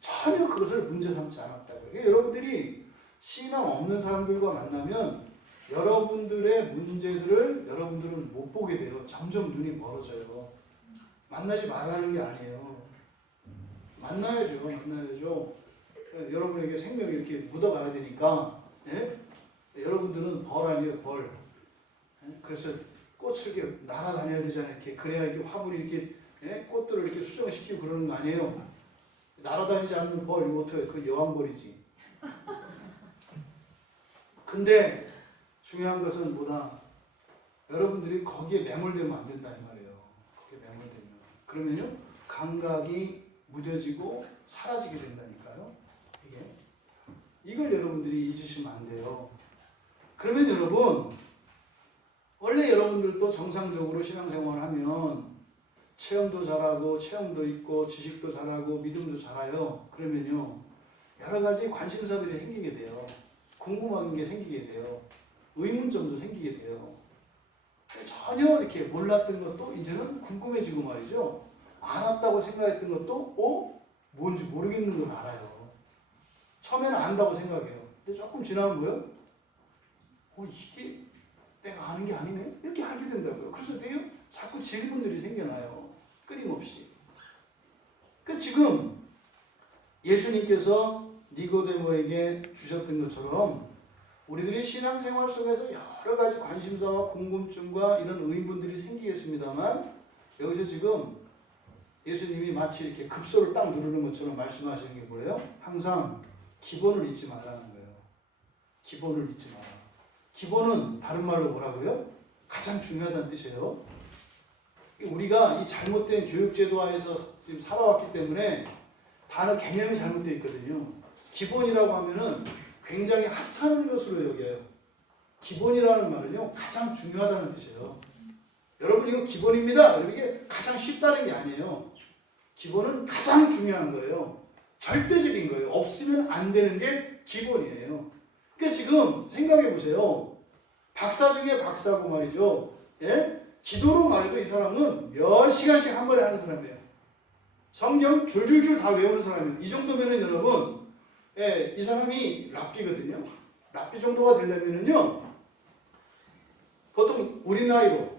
전혀 그것을 문제 삼지 않았다고요. 그러니까 여러분들이 신앙 없는 사람들과 만나면 여러분들의 문제들을 여러분들은 못 보게 돼요. 점점 눈이 멀어져요. 만나지 말라는 게 아니에요. 만나야죠. 만나야죠. 여러분에게 생명이 이렇게 묻어가야 되니까, 예? 여러분들은 벌 아니에요, 벌. 예? 그래서 꽃을 이렇게 날아다녀야 되잖아요. 이렇게 그래야 이렇게 화분이 이렇게, 예? 꽃들을 이렇게 수정시키고 그러는 거 아니에요. 날아다니지 않는 벌, 이거 어떻게, 그 여왕벌이지. 근데 중요한 것은 뭐다? 여러분들이 거기에 매몰되면 안 된다 이 말이에요. 거기에 매몰되면. 그러면요, 감각이 무뎌지고 사라지게 된다니까요. 이걸 여러분들이 잊으시면 안 돼요. 그러면 여러분, 원래 여러분들도 정상적으로 신앙생활을 하면 체험도 잘하고 체험도 있고 지식도 잘하고 믿음도 잘해요. 그러면요, 여러 가지 관심사들이 생기게 돼요. 궁금한 게 생기게 돼요. 의문점도 생기게 돼요. 전혀 이렇게 몰랐던 것도 이제는 궁금해지고 말이죠. 알았다고 생각했던 것도 뭔지 모르겠는 걸 알아요. 처음에는 안다고 생각해요. 근데 조금 지나면 뭐예요? 이게 내가 아는 게 아니네? 이렇게 알게 된다고요. 그래서 되게 자꾸 질문들이 생겨나요. 끊임없이. 그러니까 지금 예수님께서 니고데모에게 주셨던 것처럼 우리들이 신앙생활 속에서 여러 가지 관심사와 궁금증과 이런 의문들이 생기겠습니다만, 여기서 지금 예수님이 마치 이렇게 급소를 딱 누르는 것처럼 말씀하시는 게 뭐예요? 항상 기본을 잊지 말라는 거예요. 기본을 잊지 마라. 기본은 다른 말로 뭐라고요? 가장 중요하다는 뜻이에요. 우리가 이 잘못된 교육제도 하에서 지금 살아왔기 때문에 단어 개념이 잘못되어 있거든요. 기본이라고 하면은 굉장히 하찮은 것으로 여겨요. 기본이라는 말은요, 가장 중요하다는 뜻이에요. 여러분, 이거 기본입니다. 이게 가장 쉽다는 게 아니에요. 기본은 가장 중요한 거예요. 절대적인 거예요. 없으면 안 되는 게 기본이에요. 그러니까 지금 생각해 보세요. 박사 중에 박사고 말이죠. 예? 기도로 말해도 이 사람은 몇 시간씩 한 번에 하는 사람이에요. 성경 줄줄줄 다 외우는 사람이에요. 이 정도면은 여러분, 예, 이 사람이 랍비거든요. 랍비 정도가 되려면은요, 보통 우리 나이로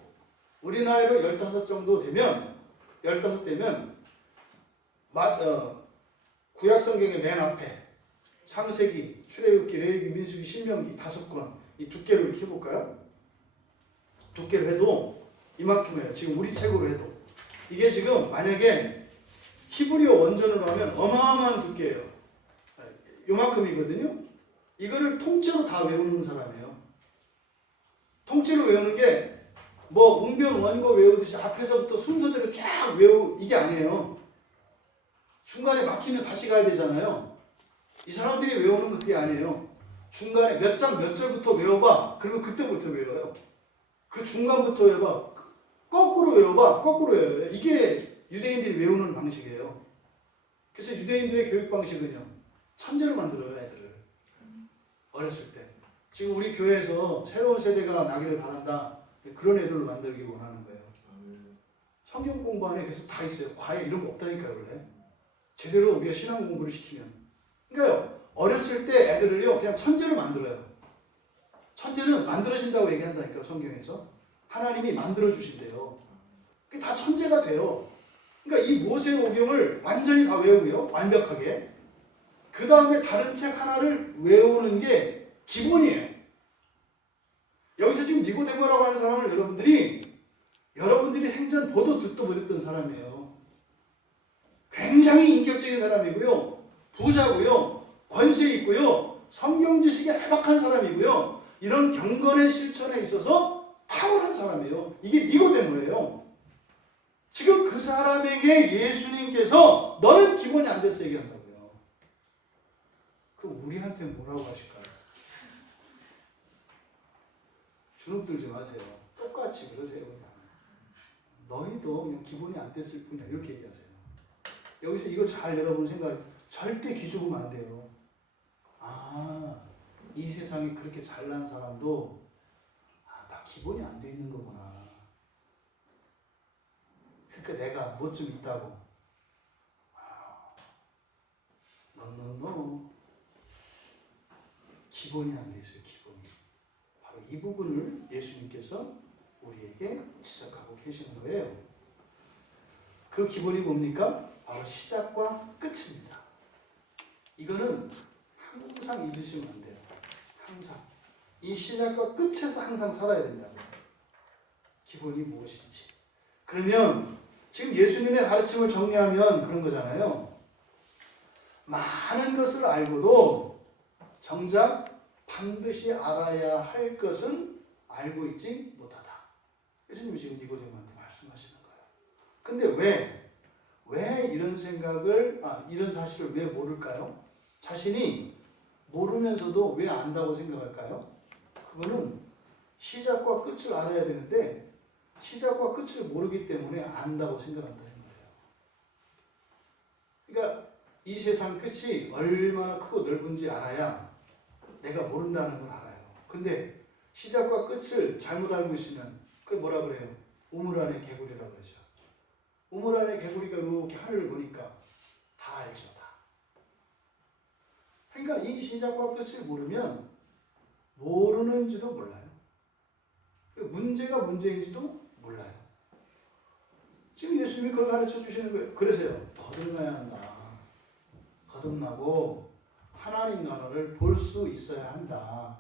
15 정도 되면, 15대면, 구약 성경의 맨 앞에 창세기, 출애굽기, 레위기, 민수기, 신명기 5권, 이 두께로 이렇게 해볼까요? 두께로 해도 이만큼이에요. 지금 우리 책으로 해도. 이게 지금 만약에 히브리어 원전으로 하면 어마어마한 두께예요. 요만큼이거든요. 이거를 통째로 다 외우는 사람이에요. 통째로 외우는 게 뭐 웅변 원고 외우듯이 앞에서부터 순서대로 쫙 이게 아니에요. 중간에 막히면 다시 가야 되잖아요. 이 사람들이 외우는 건 그게 아니에요. 중간에 몇 장 몇 절부터 외워봐. 그러면 그때부터 외워요. 그 중간부터 외워봐. 거꾸로 외워봐. 거꾸로 외워요. 이게 유대인들이 외우는 방식이에요. 그래서 유대인들의 교육 방식은요, 천재로 만들어요, 애들을. 어렸을 때. 지금 우리 교회에서 새로운 세대가 나기를 바란다. 그런 애들로 만들기 원하는 거예요. 성경 공부 안에 그래서 다 있어요. 과외 이런 거 없다니까요, 원래. 제대로 우리가 신앙 공부를 시키면. 그러니까요, 어렸을 때 애들을요, 그냥 천재로 만들어요. 천재는 만들어진다고 얘기한다니까요, 성경에서. 하나님이 만들어주신대요. 그게 다 천재가 돼요. 그러니까 이 모세오경을 완전히 다 외우고요, 완벽하게. 그 다음에 다른 책 하나를 외우는 게 기본이에요. 여기서 지금 니고데모라고 하는 사람을 여러분들이 생전 보도 듣도 못했던 사람이에요. 굉장히 인격적인 사람이고요, 부자고요, 권세 있고요, 성경 지식에 해박한 사람이고요, 이런 경건의 실천에 있어서 탁월한 사람이에요. 이게 니고데모예요. 지금 그 사람에게 예수님께서 너는 기본이 안 됐어 얘기한다고요. 그럼 우리한테 뭐라고 하실까요? 주눅 들지 마세요. 똑같이 그러세요. 그냥. 너희도 그냥 기본이 안 됐을 뿐이야. 이렇게 얘기하세요. 여기서 이거 잘 여러분 절대 기죽으면 안 돼요. 이 세상에 그렇게 잘난 사람도 기본이 안 돼 있는 거구나. 그러니까 내가 뭐 좀 있다고. 노. 기본이 안 돼 있어요. 기본이. 바로 이 부분을 예수님께서 우리에게 지적하고 계시는 거예요. 그 기본이 뭡니까? 바로 시작과 끝입니다. 이거는 항상 잊으시면 안 돼요. 항상. 이 시작과 끝에서 항상 살아야 된다고. 기본이 무엇인지. 그러면 지금 예수님의 가르침을 정리하면 그런 거잖아요. 많은 것을 알고도 정작 반드시 알아야 할 것은 알고 있지 못하다. 예수님이 지금 니고데모한테 말씀하시는 거예요. 근데 왜 이런 생각을, 이런 사실을 왜 모를까요? 자신이 모르면서도 왜 안다고 생각할까요? 그거는 시작과 끝을 알아야 되는데 시작과 끝을 모르기 때문에 안다고 생각한다는 거예요. 그러니까 이 세상 끝이 얼마나 크고 넓은지 알아야 내가 모른다는 걸 알아요. 근데 시작과 끝을 잘못 알고 있으면 그걸 뭐라 그래요? 우물 안에 개구리라고 그러죠. 우물 안에 개구리가 이렇게 하늘을 보니까 다 알죠. 다. 그러니까 이 시작과 끝을 모르면 모르는지도 몰라요. 문제가 문제인지도 몰라요. 지금 예수님이 그걸 가르쳐 주시는 거예요. 그래서요. 거듭나야 한다. 거듭나고 하나님 나라를 볼 수 있어야 한다.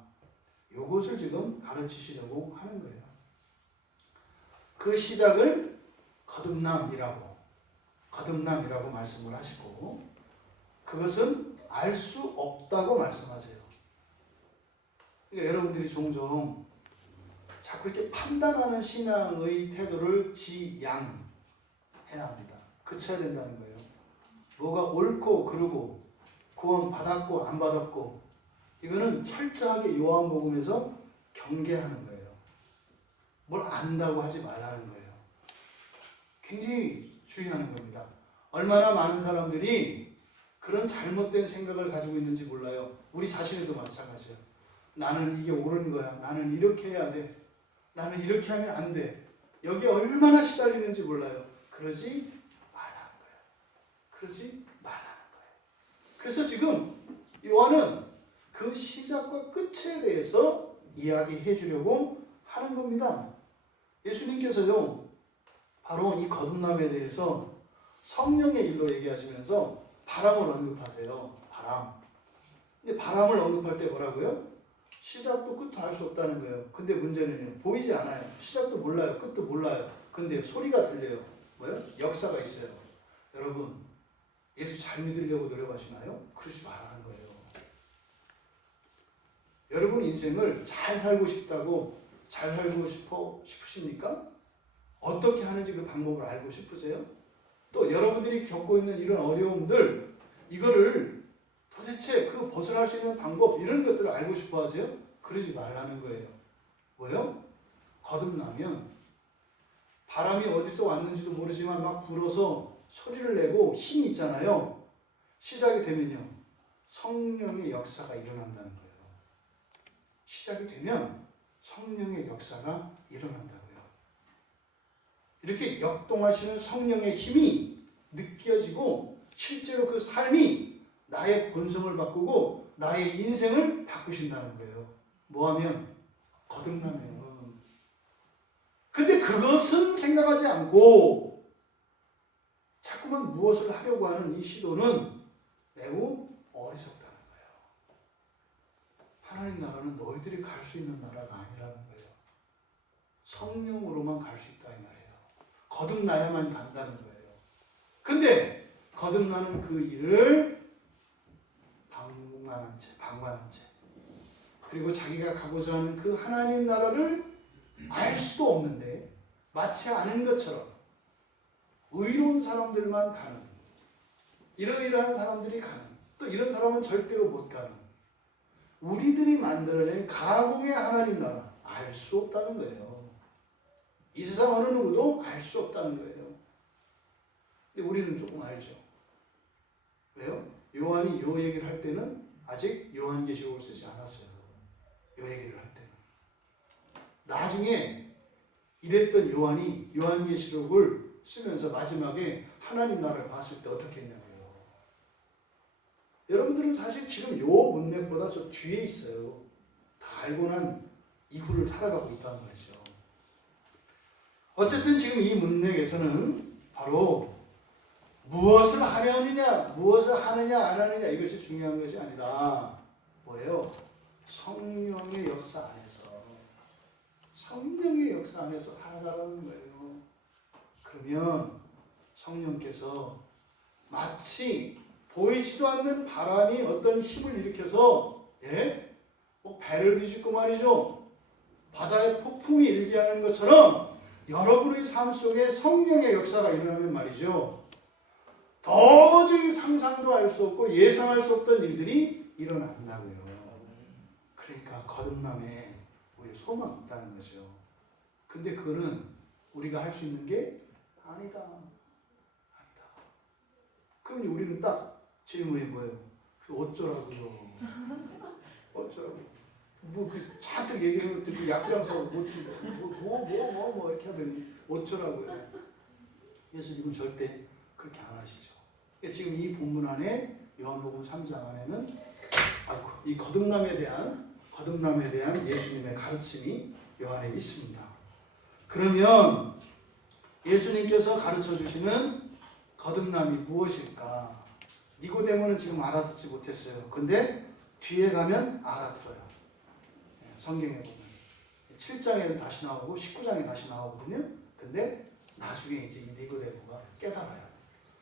이것을 지금 가르치시려고 하는 거예요. 그 시작을 거듭남이라고 말씀을 하시고 그것은 알 수 없다고 말씀하세요. 그러니까 여러분들이 종종 자꾸 이렇게 판단하는 신앙의 태도를 지양해야 합니다. 그쳐야 된다는 거예요. 뭐가 옳고 그르고 구원 받았고 안 받았고 이거는 철저하게 요한복음에서 경계하는 거예요. 뭘 안다고 하지 말라는 거예요. 굉장히 주의하는 겁니다. 얼마나 많은 사람들이 그런 잘못된 생각을 가지고 있는지 몰라요. 우리 자신에도 마찬가지예요. 나는 이게 옳은 거야. 나는 이렇게 해야 돼. 나는 이렇게 하면 안 돼. 여기에 얼마나 시달리는지 몰라요. 그러지 말라는 거예요. 그러지 말라는 거예요. 그래서 지금 요한은 그 시작과 끝에 대해서 이야기해 주려고 하는 겁니다. 예수님께서요, 바로 이 거듭남에 대해서 성령의 일로 얘기하시면서 바람을 언급하세요. 바람. 근데 바람을 언급할 때 뭐라고요? 시작도 끝도 알 수 없다는 거예요. 근데 문제는요, 보이지 않아요. 시작도 몰라요. 끝도 몰라요. 근데 소리가 들려요. 뭐요? 역사가 있어요. 여러분, 예수 잘 믿으려고 노력하시나요? 그러지 말라는 거예요. 여러분 인생을 잘 살고 싶다고, 잘 살고 싶으십니까? 어떻게 하는지 그 방법을 알고 싶으세요? 또 여러분들이 겪고 있는 이런 어려움들, 이거를 도대체 그 벗어날 수 있는 방법, 이런 것들을 알고 싶어 하세요? 그러지 말라는 거예요. 뭐요? 거듭나면 바람이 어디서 왔는지도 모르지만 막 불어서 소리를 내고 힘이 있잖아요. 시작이 되면요, 성령의 역사가 일어난다는 거예요. 시작이 되면 성령의 역사가 일어난다고요. 이렇게 역동하시는 성령의 힘이 느껴지고 실제로 그 삶이 나의 본성을 바꾸고 나의 인생을 바꾸신다는 거예요. 뭐하면? 거듭나면. 근데 그것은 생각하지 않고 자꾸만 무엇을 하려고 하는 이 시도는 매우 어리석다는 거예요. 하나님 나라는 너희들이 갈 수 있는 나라가 아니라는 거예요. 성령으로만 갈 수 있다 이 말이에요. 거듭나야만 간다는 거예요. 근데 거듭나는 그 일을 방관한 채 그리고 자기가 가고자 하는 그 하나님 나라를 알 수도 없는데 마치 아는 것처럼 의로운 사람들만 가는, 이러이러한 사람들이 가는, 또 이런 사람은 절대로 못 가는, 우리들이 만들어낸 가공의 하나님 나라 알 수 없다는 거예요. 이 세상 어느 누구도 알 수 없다는 거예요. 근데 우리는 조금 알죠. 왜요? 요한이 요 얘기를 할 때는 아직 요한계시록을 쓰지 않았어요. 요 얘기를 할 때는 나중에 이랬던 요한이 요한계시록을 쓰면서 마지막에 하나님 나라를 봤을 때 어떻게 했냐고요. 여러분들은 사실 지금 요 문맥보다 저 뒤에 있어요. 다 알고 난 이후를 살아가고 있다는 거죠. 어쨌든 지금 이 문맥에서는 바로 무엇을 하려느냐, 무엇을 하느냐 안 하느냐 이것이 중요한 것이 아니라 뭐예요? 성령의 역사 안에서 성령의 역사 안에서 살아가라는 거예요. 그러면 성령께서 마치 보이지도 않는 바람이 어떤 힘을 일으켜서 뭐 배를 뒤집고 말이죠. 바다의 폭풍이 일게 하는 것처럼 여러분의 삶 속에 성령의 역사가 일어나면 말이죠. 도저히 상상도 할 수 없고 예상할 수 없던 일들이 일어난다고요. 그러니까 거듭남에 우리 소망이 있다는 거죠. 근데 그거는 우리가 할 수 있는 게 아니다. 그럼 우리는 딱 질문이 뭐예요? 어쩌라고요? 어쩌라고? 잔뜩 얘기해도 그 약장사고 못 튼다. 뭐 이렇게 하더니 어쩌라고요? 예수님은 절대 그렇게 안 하시죠. 지금 이 본문 안에 요한복음 3장 안에는 이 거듭남에 대한 예수님의 가르침이 요 안에 있습니다. 그러면 예수님께서 가르쳐 주시는 거듭남이 무엇일까? 니고데모는 지금 알아듣지 못했어요. 근데 뒤에 가면 알아들어요. 성경에 보면 7장에는 다시 나오고 19장에 다시 나오거든요. 근데 나중에 이제 이 니고데모가 깨달아요.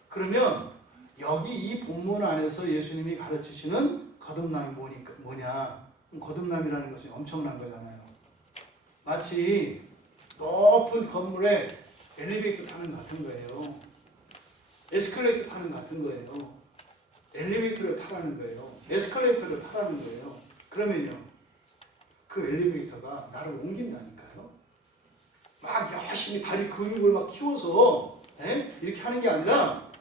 그러면 여기 이 본문 안에서 예수님이 가르치시는 거듭남이 뭐냐? 거듭남이라는 것이 엄청난 거잖아요. 마치 높은 건물에 엘리베이터 타는 같은 거예요. 에스컬레이터 타는 같은 거예요. 엘리베이터를 타라는 거예요. 에스컬레이터를 타라는 거예요. 그러면요, 그 엘리베이터가 나를 옮긴다니까요. 막 열심히 다리 근육을 막 키워서 이렇게 하는 게 아니라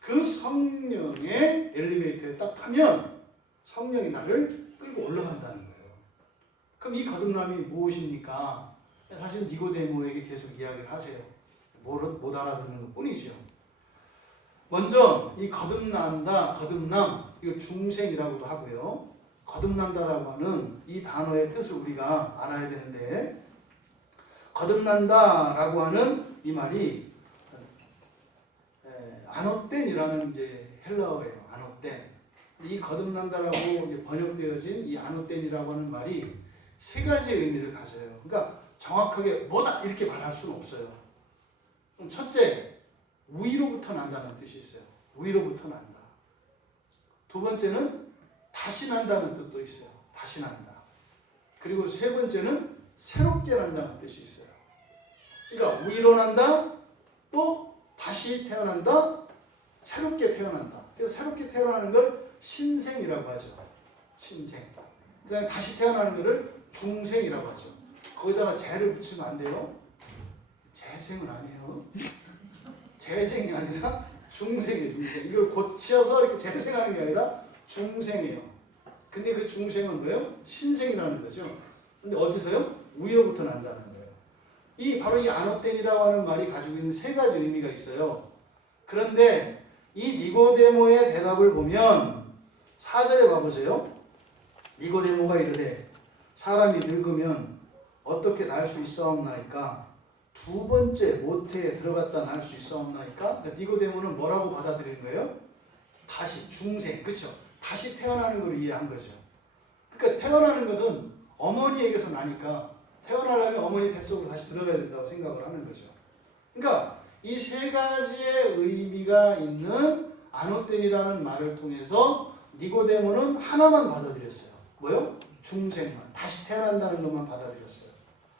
그 성령의 엘리베이터에 딱 타면 성령이 나를 끌고 올라간다는 거예요. 그럼 이 거듭남이 무엇입니까? 사실 니고데모에게 계속 이야기를 하세요. 못 알아듣는 것 뿐이죠. 먼저 이 거듭남, 이거 중생이라고도 하고요. 거듭난다라고 하는 이 단어의 뜻을 우리가 알아야 되는데, 거듭난다라고 하는 이 말이 아노텐이라는 이제 헬라어예요. 아노텐. 이 거듭난다라고 이제 번역되어진 이 아노텐이라고 하는 말이 세 가지의 의미를 가져요. 그러니까 정확하게 뭐다 이렇게 말할 수는 없어요. 첫째, 위로부터 난다는 뜻이 있어요. 위로부터 난다. 두 번째는 다시 난다는 뜻도 있어요. 다시 난다. 그리고 세 번째는 새롭게 난다는 뜻이 있어요. 그러니까 위로 난다, 또 다시 태어난다, 새롭게 태어난다. 그래서 새롭게 태어나는 걸 신생이라고 하죠. 신생. 그 다음에 다시 태어나는 것을 중생이라고 하죠. 거기다가 재를 붙이면 안 돼요. 재생은 아니에요. 재생이 아니라 중생이에요. 중생. 이걸 고쳐서 이렇게 재생하는 게 아니라 중생이에요. 근데 그 중생은 뭐예요? 신생이라는 거죠. 근데 어디서요? 위로부터 난다는 거예요. 바로 이 아노텐이라고 하는 말이 가지고 있는 세 가지 의미가 있어요. 그런데 이 니고데모의 대답을 보면 4절에 봐보세요. 니고데모가 이르되 사람이 늙으면 어떻게 날 수 있사옵나이까? 두 번째 모태에 들어갔다 날 수 있사옵나이까? 그러니까 니고데모는 뭐라고 받아들이는 거예요? 다시 중생, 그렇죠? 다시 태어나는 걸 이해한 거죠. 그러니까 태어나는 것은 어머니에게서 나니까 태어나려면 어머니 뱃속으로 다시 들어가야 된다고 생각을 하는 거죠. 그러니까 이 세 가지의 의미가 있는 아노텐이라는 말을 통해서 니고데모는 하나만 받아들였어요. 뭐요? 중생만, 다시 태어난다는 것만 받아들였어요.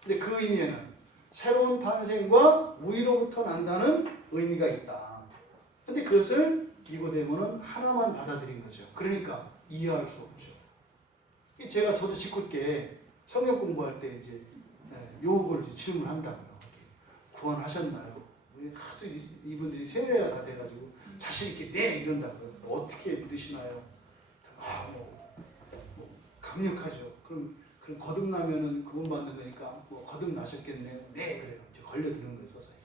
근데 그 의미에는 새로운 탄생과 위로부터 난다는 의미가 있다. 근데 그것을 니고데모는 하나만 받아들인 거죠. 그러니까 이해할 수 없죠. 저도 짓궂게 성경 공부할 때 이제 요걸 질문한다고요. 구원하셨나요? 하도 이분들이 세뇌가 다 돼가지고 자신 있게 네 이런다고요. 어떻게 믿으시나요? 뭐 강력하죠. 그럼 그럼 거듭나면은 구원받는 거니까 뭐 거듭나셨겠네요. 네, 그래요. 이제 걸려드는 거예요, 서서히.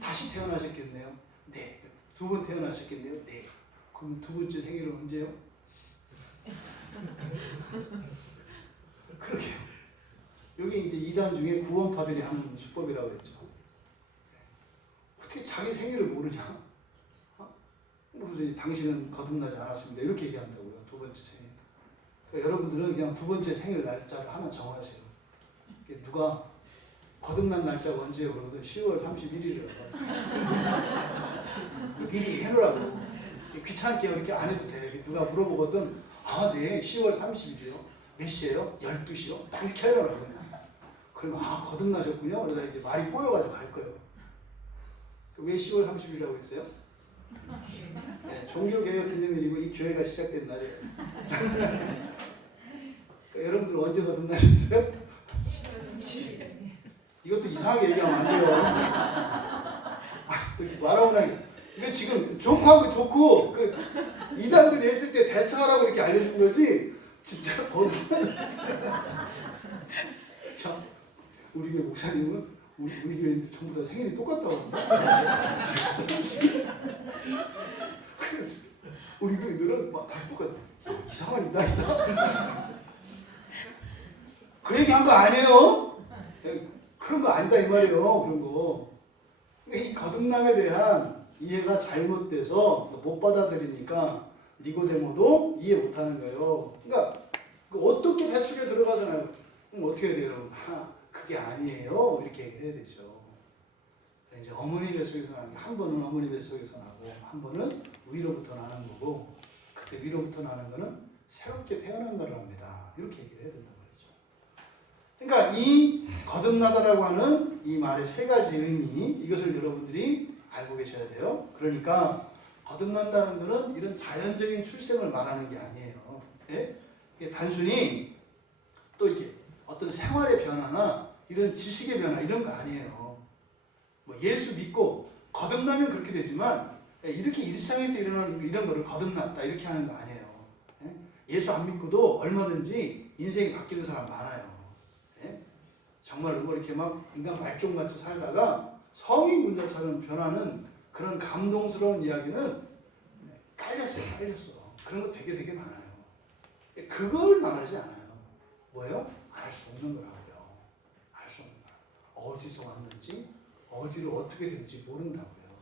다시 태어나셨겠네요. 네. 두 번 태어나셨겠네요. 네. 그럼 두 번째 생일은 언제요? 그러게요. 여기 이제 이단 중에 구원파들이 하는 수법이라고 했죠. 어떻게 자기 생일을 모르냐? 그래서 당신은 거듭나지 않았습니다. 이렇게 얘기한다고요. 두 번째 생일. 그러니까 여러분들은 그냥 두 번째 생일 날짜를 하나 정하세요. 누가 거듭난 날짜가 언제예요? 그러거든. 10월 31일이라고. 미리 해놓으라고. 귀찮게 이렇게 안 해도 돼. 누가 물어보거든. 아, 네, 10월 30일이요. 몇 시에요? 12시요? 딱 이렇게 해놓으라고. 그냥. 그러면 아, 거듭나셨군요. 그러다 이제 말이 꼬여가지고 갈 거예요. 왜 10월 30일이라고 했어요? 네, 종교개혁 기념일이고 이 교회가 시작된 날이에요. 그러니까 여러분들 언제 거듭나셨어요? 10월 30일. 이것도 이상하게 얘기하면 안 돼요. 또 말하고 나니. 이거 지금 조크하고 좋고, 그, 이단들이 했을 때 대처하라고 이렇게 알려준 거지, 진짜 거듭나. 야, 우리 교회 목사님은, 우리 교회 전부 다 생일이 똑같다고 한다. 그래서 우리 교회들은 막 다 똑같아. 이상한 이단이다. 그 얘기 한 거 아니에요? 그런 거 아니다 이 말이에요. 그런 거. 이 거듭남에 대한 이해가 잘못돼서 못 받아들이니까 니고데모도 이해 못하는 거예요. 그러니까 어떻게 배출에 들어가잖아요. 그럼 어떻게 해야 돼요? 그게 아니에요. 이렇게 얘기를 해야 되죠. 이제 어머니 뱃속에서 나는 게 한 번은 어머니 뱃속에서 나고 한 번은 위로부터 나는 거고 그때 위로부터 나는 거는 새롭게 태어난 거를 합니다. 이렇게 얘기를 해야 된다. 그러니까 이 거듭나다라고 하는 이 말의 세 가지 의미, 이것을 여러분들이 알고 계셔야 돼요. 그러니까 거듭난다는 것은 이런 자연적인 출생을 말하는 게 아니에요. 예? 이게 단순히 또 이게 어떤 생활의 변화나 이런 지식의 변화 이런 거 아니에요. 뭐 예수 믿고 거듭나면 그렇게 되지만 이렇게 일상에서 일어나는 이런 거를 거듭났다 이렇게 하는 거 아니에요. 예? 예수 안 믿고도 얼마든지 인생이 바뀌는 사람 많아요. 정말 뭐 이렇게 막 인간 말종같이 살다가 성인 군자처럼 변하는 그런 감동스러운 이야기는 깔렸어요, 깔렸어. 그런 거 되게 많아요. 그걸 말하지 않아요. 뭐예요? 알 수 없는 거라고요. 알 수 없는 거. 어디서 왔는지, 어디로 어떻게 된지 모른다고요.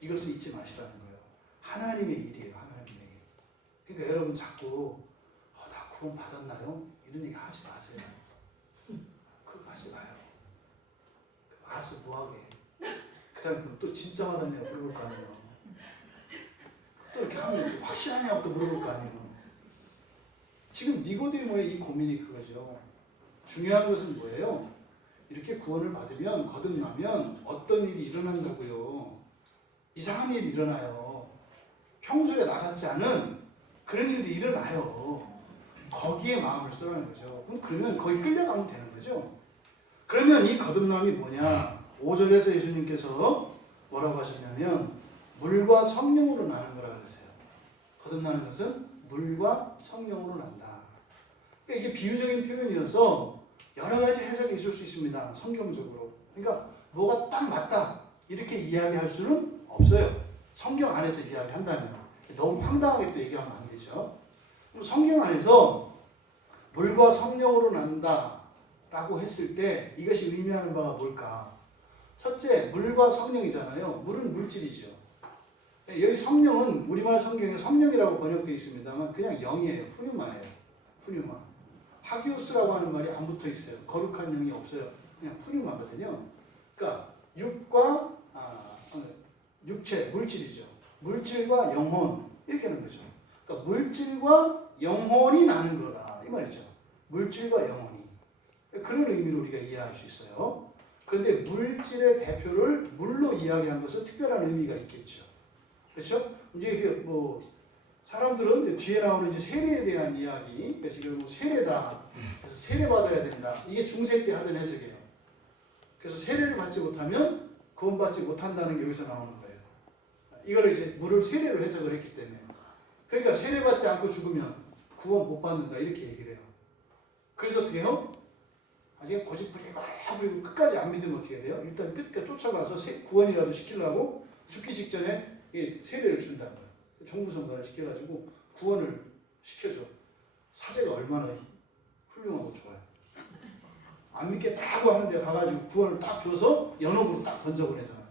이것을 잊지 마시라는 거예요. 하나님의 일이에요, 하나님의 일. 그러니까 여러분 자꾸 나 구원 받았나요? 이런 얘기 하지 마세요. 하지 마요. 알아서 뭐하게. 그 다음에 또 진짜 받았냐고 물어볼 거 아니에요. 또 이렇게 하면 확실하냐고 또 물어볼 거 아니에요. 지금 니고데모의 이 고민이 그거죠. 중요한 것은 뭐예요? 이렇게 구원을 받으면 거듭나면 어떤 일이 일어난다고요. 이상한 일이 일어나요. 평소에 나같지 않은 그런 일들이 일어나요. 거기에 마음을 쓰라는 거죠. 그러면 거기 끌려가면 되는 거죠. 그러면 이 거듭남이 뭐냐? 5절에서 예수님께서 뭐라고 하셨냐면 물과 성령으로 나는 거라고 그랬어요. 거듭나는 것은 물과 성령으로 난다. 그러니까 이게 비유적인 표현이어서 여러 가지 해석이 있을 수 있습니다. 성경적으로. 그러니까 뭐가 딱 맞다 이렇게 이야기할 수는 없어요. 성경 안에서 이야기한다면. 너무 황당하게 또 얘기하면 안 되죠. 성경 안에서 물과 성령으로 난다 라고 했을 때 이것이 의미하는 바가 뭘까? 첫째, 물과 성령이잖아요. 물은 물질이죠. 여기 성령은 우리말 성경에 성령이라고 번역되어 있습니다만 그냥 영이에요. 푸뉴마예요. 푸뉴마. 하기오스라고 하는 말이 안 붙어 있어요. 거룩한 영이 없어요. 그냥 푸뉴마거든요. 그러니까 육체, 물질이죠. 물질과 영혼 이렇게 하는 거죠. 그러니까 물질과 영혼이 나는 거다 이 말이죠. 물질과 영혼이. 그런 의미로 우리가 이해할 수 있어요. 그런데 물질의 대표를 물로 이야기한 것은 특별한 의미가 있겠죠. 그렇죠? 이제 뭐 사람들은 뒤에 나오는 이제 세례에 대한 이야기, 그래서 이걸 뭐 세례다, 그래서 세례 받아야 된다. 이게 중세 때 하던 해석이에요. 그래서 세례를 받지 못하면 구원받지 못한다는 게 여기서 나오는 거예요. 이거를 이제 물을 세례로 해석을 했기 때문에. 그러니까 세례 받지 않고 죽으면 구원 못 받는다 이렇게 얘기를 해요. 그래서 어떻게 해요? 아직 고집부리고 끝까지 안 믿으면 어떻게 해야 돼요? 일단 끝까지 쫓아가서 구원이라도 시키려고 죽기 직전에 세례를 준다는 거예요. 종부성단을 시켜가지고 구원을 시켜줘. 사제가 얼마나 훌륭하고 좋아요. 안 믿겠다고 하는데 가가지고 구원을 딱 줘서 연옥으로 딱 던져보내잖아요.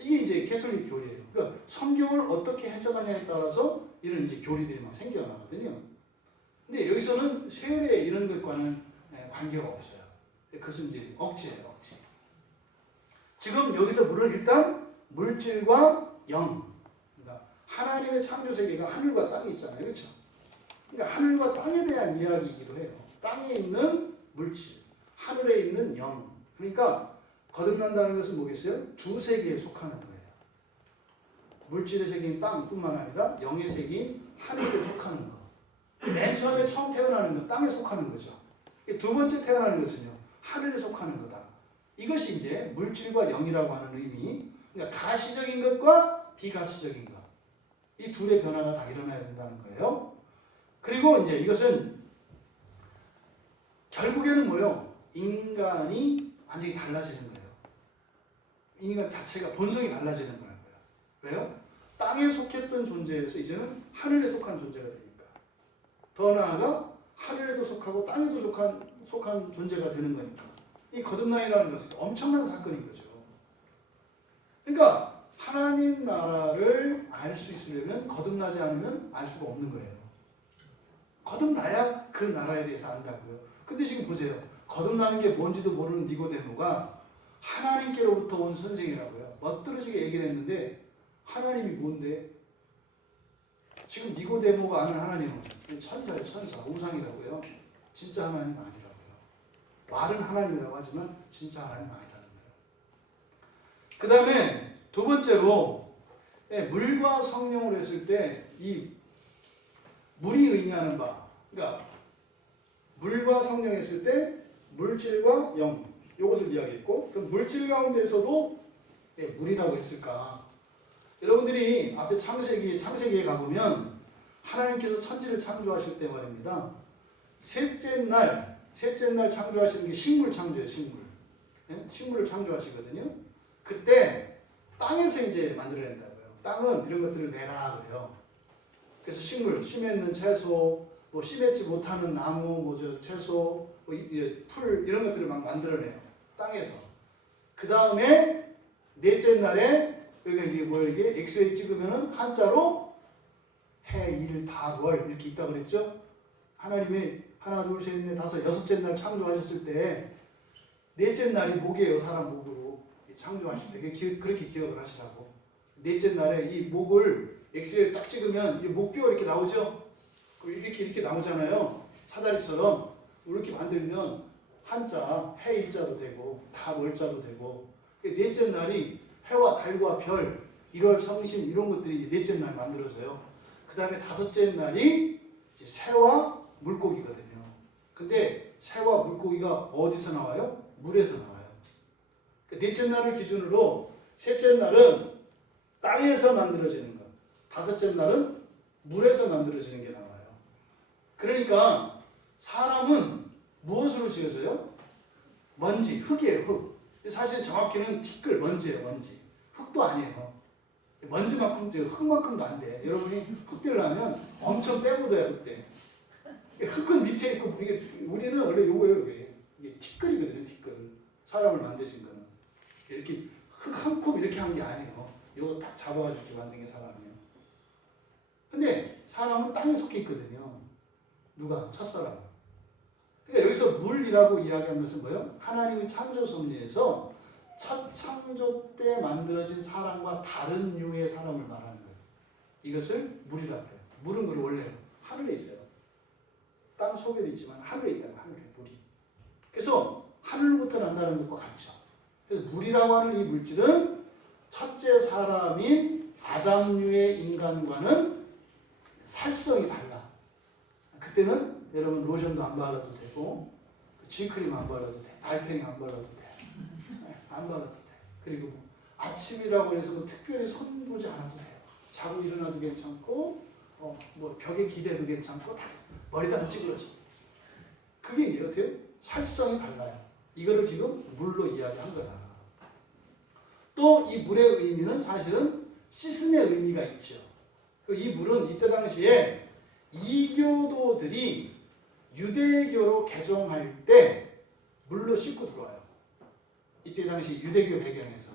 이게 이제 캐톨릭 교리예요. 그러니까 성경을 어떻게 해석하냐에 따라서 이런 이제 교리들이 막 생겨나거든요. 근데 여기서는 세례 이런 것과는 관계가 없어요. 그것은 이제 억지예요, 억지. 지금 여기서 물은 일단 물질과 영. 그러니까 하나님의 창조 세계가 하늘과 땅이 있잖아요. 그렇죠? 그러니까 하늘과 땅에 대한 이야기이기도 해요. 땅에 있는 물질, 하늘에 있는 영. 그러니까 거듭난다는 것은 뭐겠어요? 두 세계에 속하는 거예요. 물질의 세계인 땅뿐만 아니라 영의 세계인 하늘에 속하는 거. 맨 처음에 처음 태어나는 건 땅에 속하는 거죠. 두 번째 태어나는 것은요, 하늘에 속하는 거다. 이것이 이제 물질과 영이라고 하는 의미. 그러니까 가시적인 것과 비가시적인 것. 이 둘의 변화가 다 일어나야 된다는 거예요. 그리고 이제 이것은 결국에는 뭐요? 인간이 완전히 달라지는 거예요. 인간 자체가 본성이 달라지는 거라고요. 왜요? 땅에 속했던 존재에서 이제는 하늘에 속한 존재가 되니까. 더 나아가 하늘에도 속하고 땅에도 속한 존재가 되는 거니까. 이 거듭남이라는 것은 엄청난 사건인 거죠. 그러니까 하나님 나라를 알 수 있으려면 거듭나지 않으면 알 수가 없는 거예요. 거듭나야 그 나라에 대해서 안다고요. 근데 지금 보세요. 거듭나는 게 뭔지도 모르는 니고데모가 하나님께로부터 온 선생이라고요. 멋들어지게 얘기를 했는데 하나님이 뭔데? 지금 니고데모가 아는 하나님은 천사예요. 천사. 우상이라고요. 진짜 하나님 아니라고요. 말은 하나님이라고 하지만 진짜 하나님 아니라는 거예요. 그 다음에 두 번째로 물과 성령으로 했을 때 이 물이 의미하는 바, 그러니까 물과 성령 했을 때 물질과 영, 이것을 이야기했고, 그럼 물질 가운데서도 물이라고 했을까? 여러분들이 앞에 창세기에 가보면 하나님께서 천지를 창조하실 때 말입니다. 셋째 날 창조하시는 게 식물 창조예요, 식물. 식물을 창조하시거든요. 그때 땅에서 이제 만들어낸다고요. 땅은 이런 것들을 내라 그래요. 그래서 식물, 심에 있는 채소, 뭐 심했지 못하는 나무, 채소, 풀 이런 것들을 막 만들어내요. 땅에서. 그 다음에 넷째 날에 이게 엑스레이 찍으면은 한자로 해, 일, 달, 월 이렇게 있다고 그랬죠. 하나님이 하나, 둘, 셋, 넷, 다섯, 여섯째 날 창조하셨을 때 넷째 날이 목이에요. 사람 목으로 창조하실 때 그렇게 기억을 하시라고. 넷째 날에 이 목을 엑스레이를 딱 찍으면 이 목뼈 이렇게 나오죠. 이렇게 나오잖아요. 사다리처럼 이렇게 만들면 한자 해 일자도 되고 달 월자도 되고. 넷째 날이 해와 달과 별, 1월 성신 이런 것들이 이제 넷째 날 만들어져요. 그 다음에 다섯째 날이 이제 새와 물고기거든요. 근데 새와 물고기가 어디서 나와요? 물에서 나와요. 넷째 날을 기준으로 셋째 날은 땅에서 만들어지는 것, 다섯째 날은 물에서 만들어지는 게 나와요. 그러니까 사람은 무엇으로 지어져요? 먼지, 흙이에요, 흙. 사실 정확히는 티끌, 먼지예요, 먼지. 흙도 아니에요. 먼지만큼, 흙만큼도 안 돼. 여러분이 흙대려면 엄청 빼묻어야 흙대. 흙은 밑에 있고, 우리는 원래 요거예요, 이게 티끌이거든요, 티끌. 사람을 만드신 거는. 이렇게 흙 한 컵 이렇게 한 게 아니에요. 요거 딱 잡아가지고 이렇게 만든 게 사람이에요. 근데 사람은 땅에 속해 있거든요. 누가? 첫사람은. 그러니까 여기서 물이라고 이야기하는 것은 뭐예요? 하나님의 창조 섭리에서 첫 창조 때 만들어진 사람과 다른 류의 사람을 말하는 거예요. 이것을 물이라고 해요. 물은 그리고 원래 하늘에 있어요. 땅 속에도 있지만 하늘에 있다고, 하늘에 물이. 그래서 하늘로부터 난다는 것과 같죠. 그래서 물이라고 하는 이 물질은 첫째 사람인 아담류의 인간과는 살성이 달라. 그때는 여러분 로션도 안 발라도 되고 G크림 안 발라도 돼. 달팽이 안 발라도 돼. 안 발라도 돼. 그리고 뭐 아침이라고 해서 뭐 특별히 손 보지 않아도 돼요. 자고 일어나도 괜찮고 뭐 벽에 기대도 괜찮고 다 머리도 안 찌그러져. 그게 이제 어때요? 살성이 달라요. 이거를 지금 물로 이야기한 거다. 또 이 물의 의미는 사실은 씻음의 의미가 있죠. 이 물은 이때 당시에 이교도들이 유대교로 개종할 때 물로 씻고 들어와요. 이때 당시 유대교 배경에서.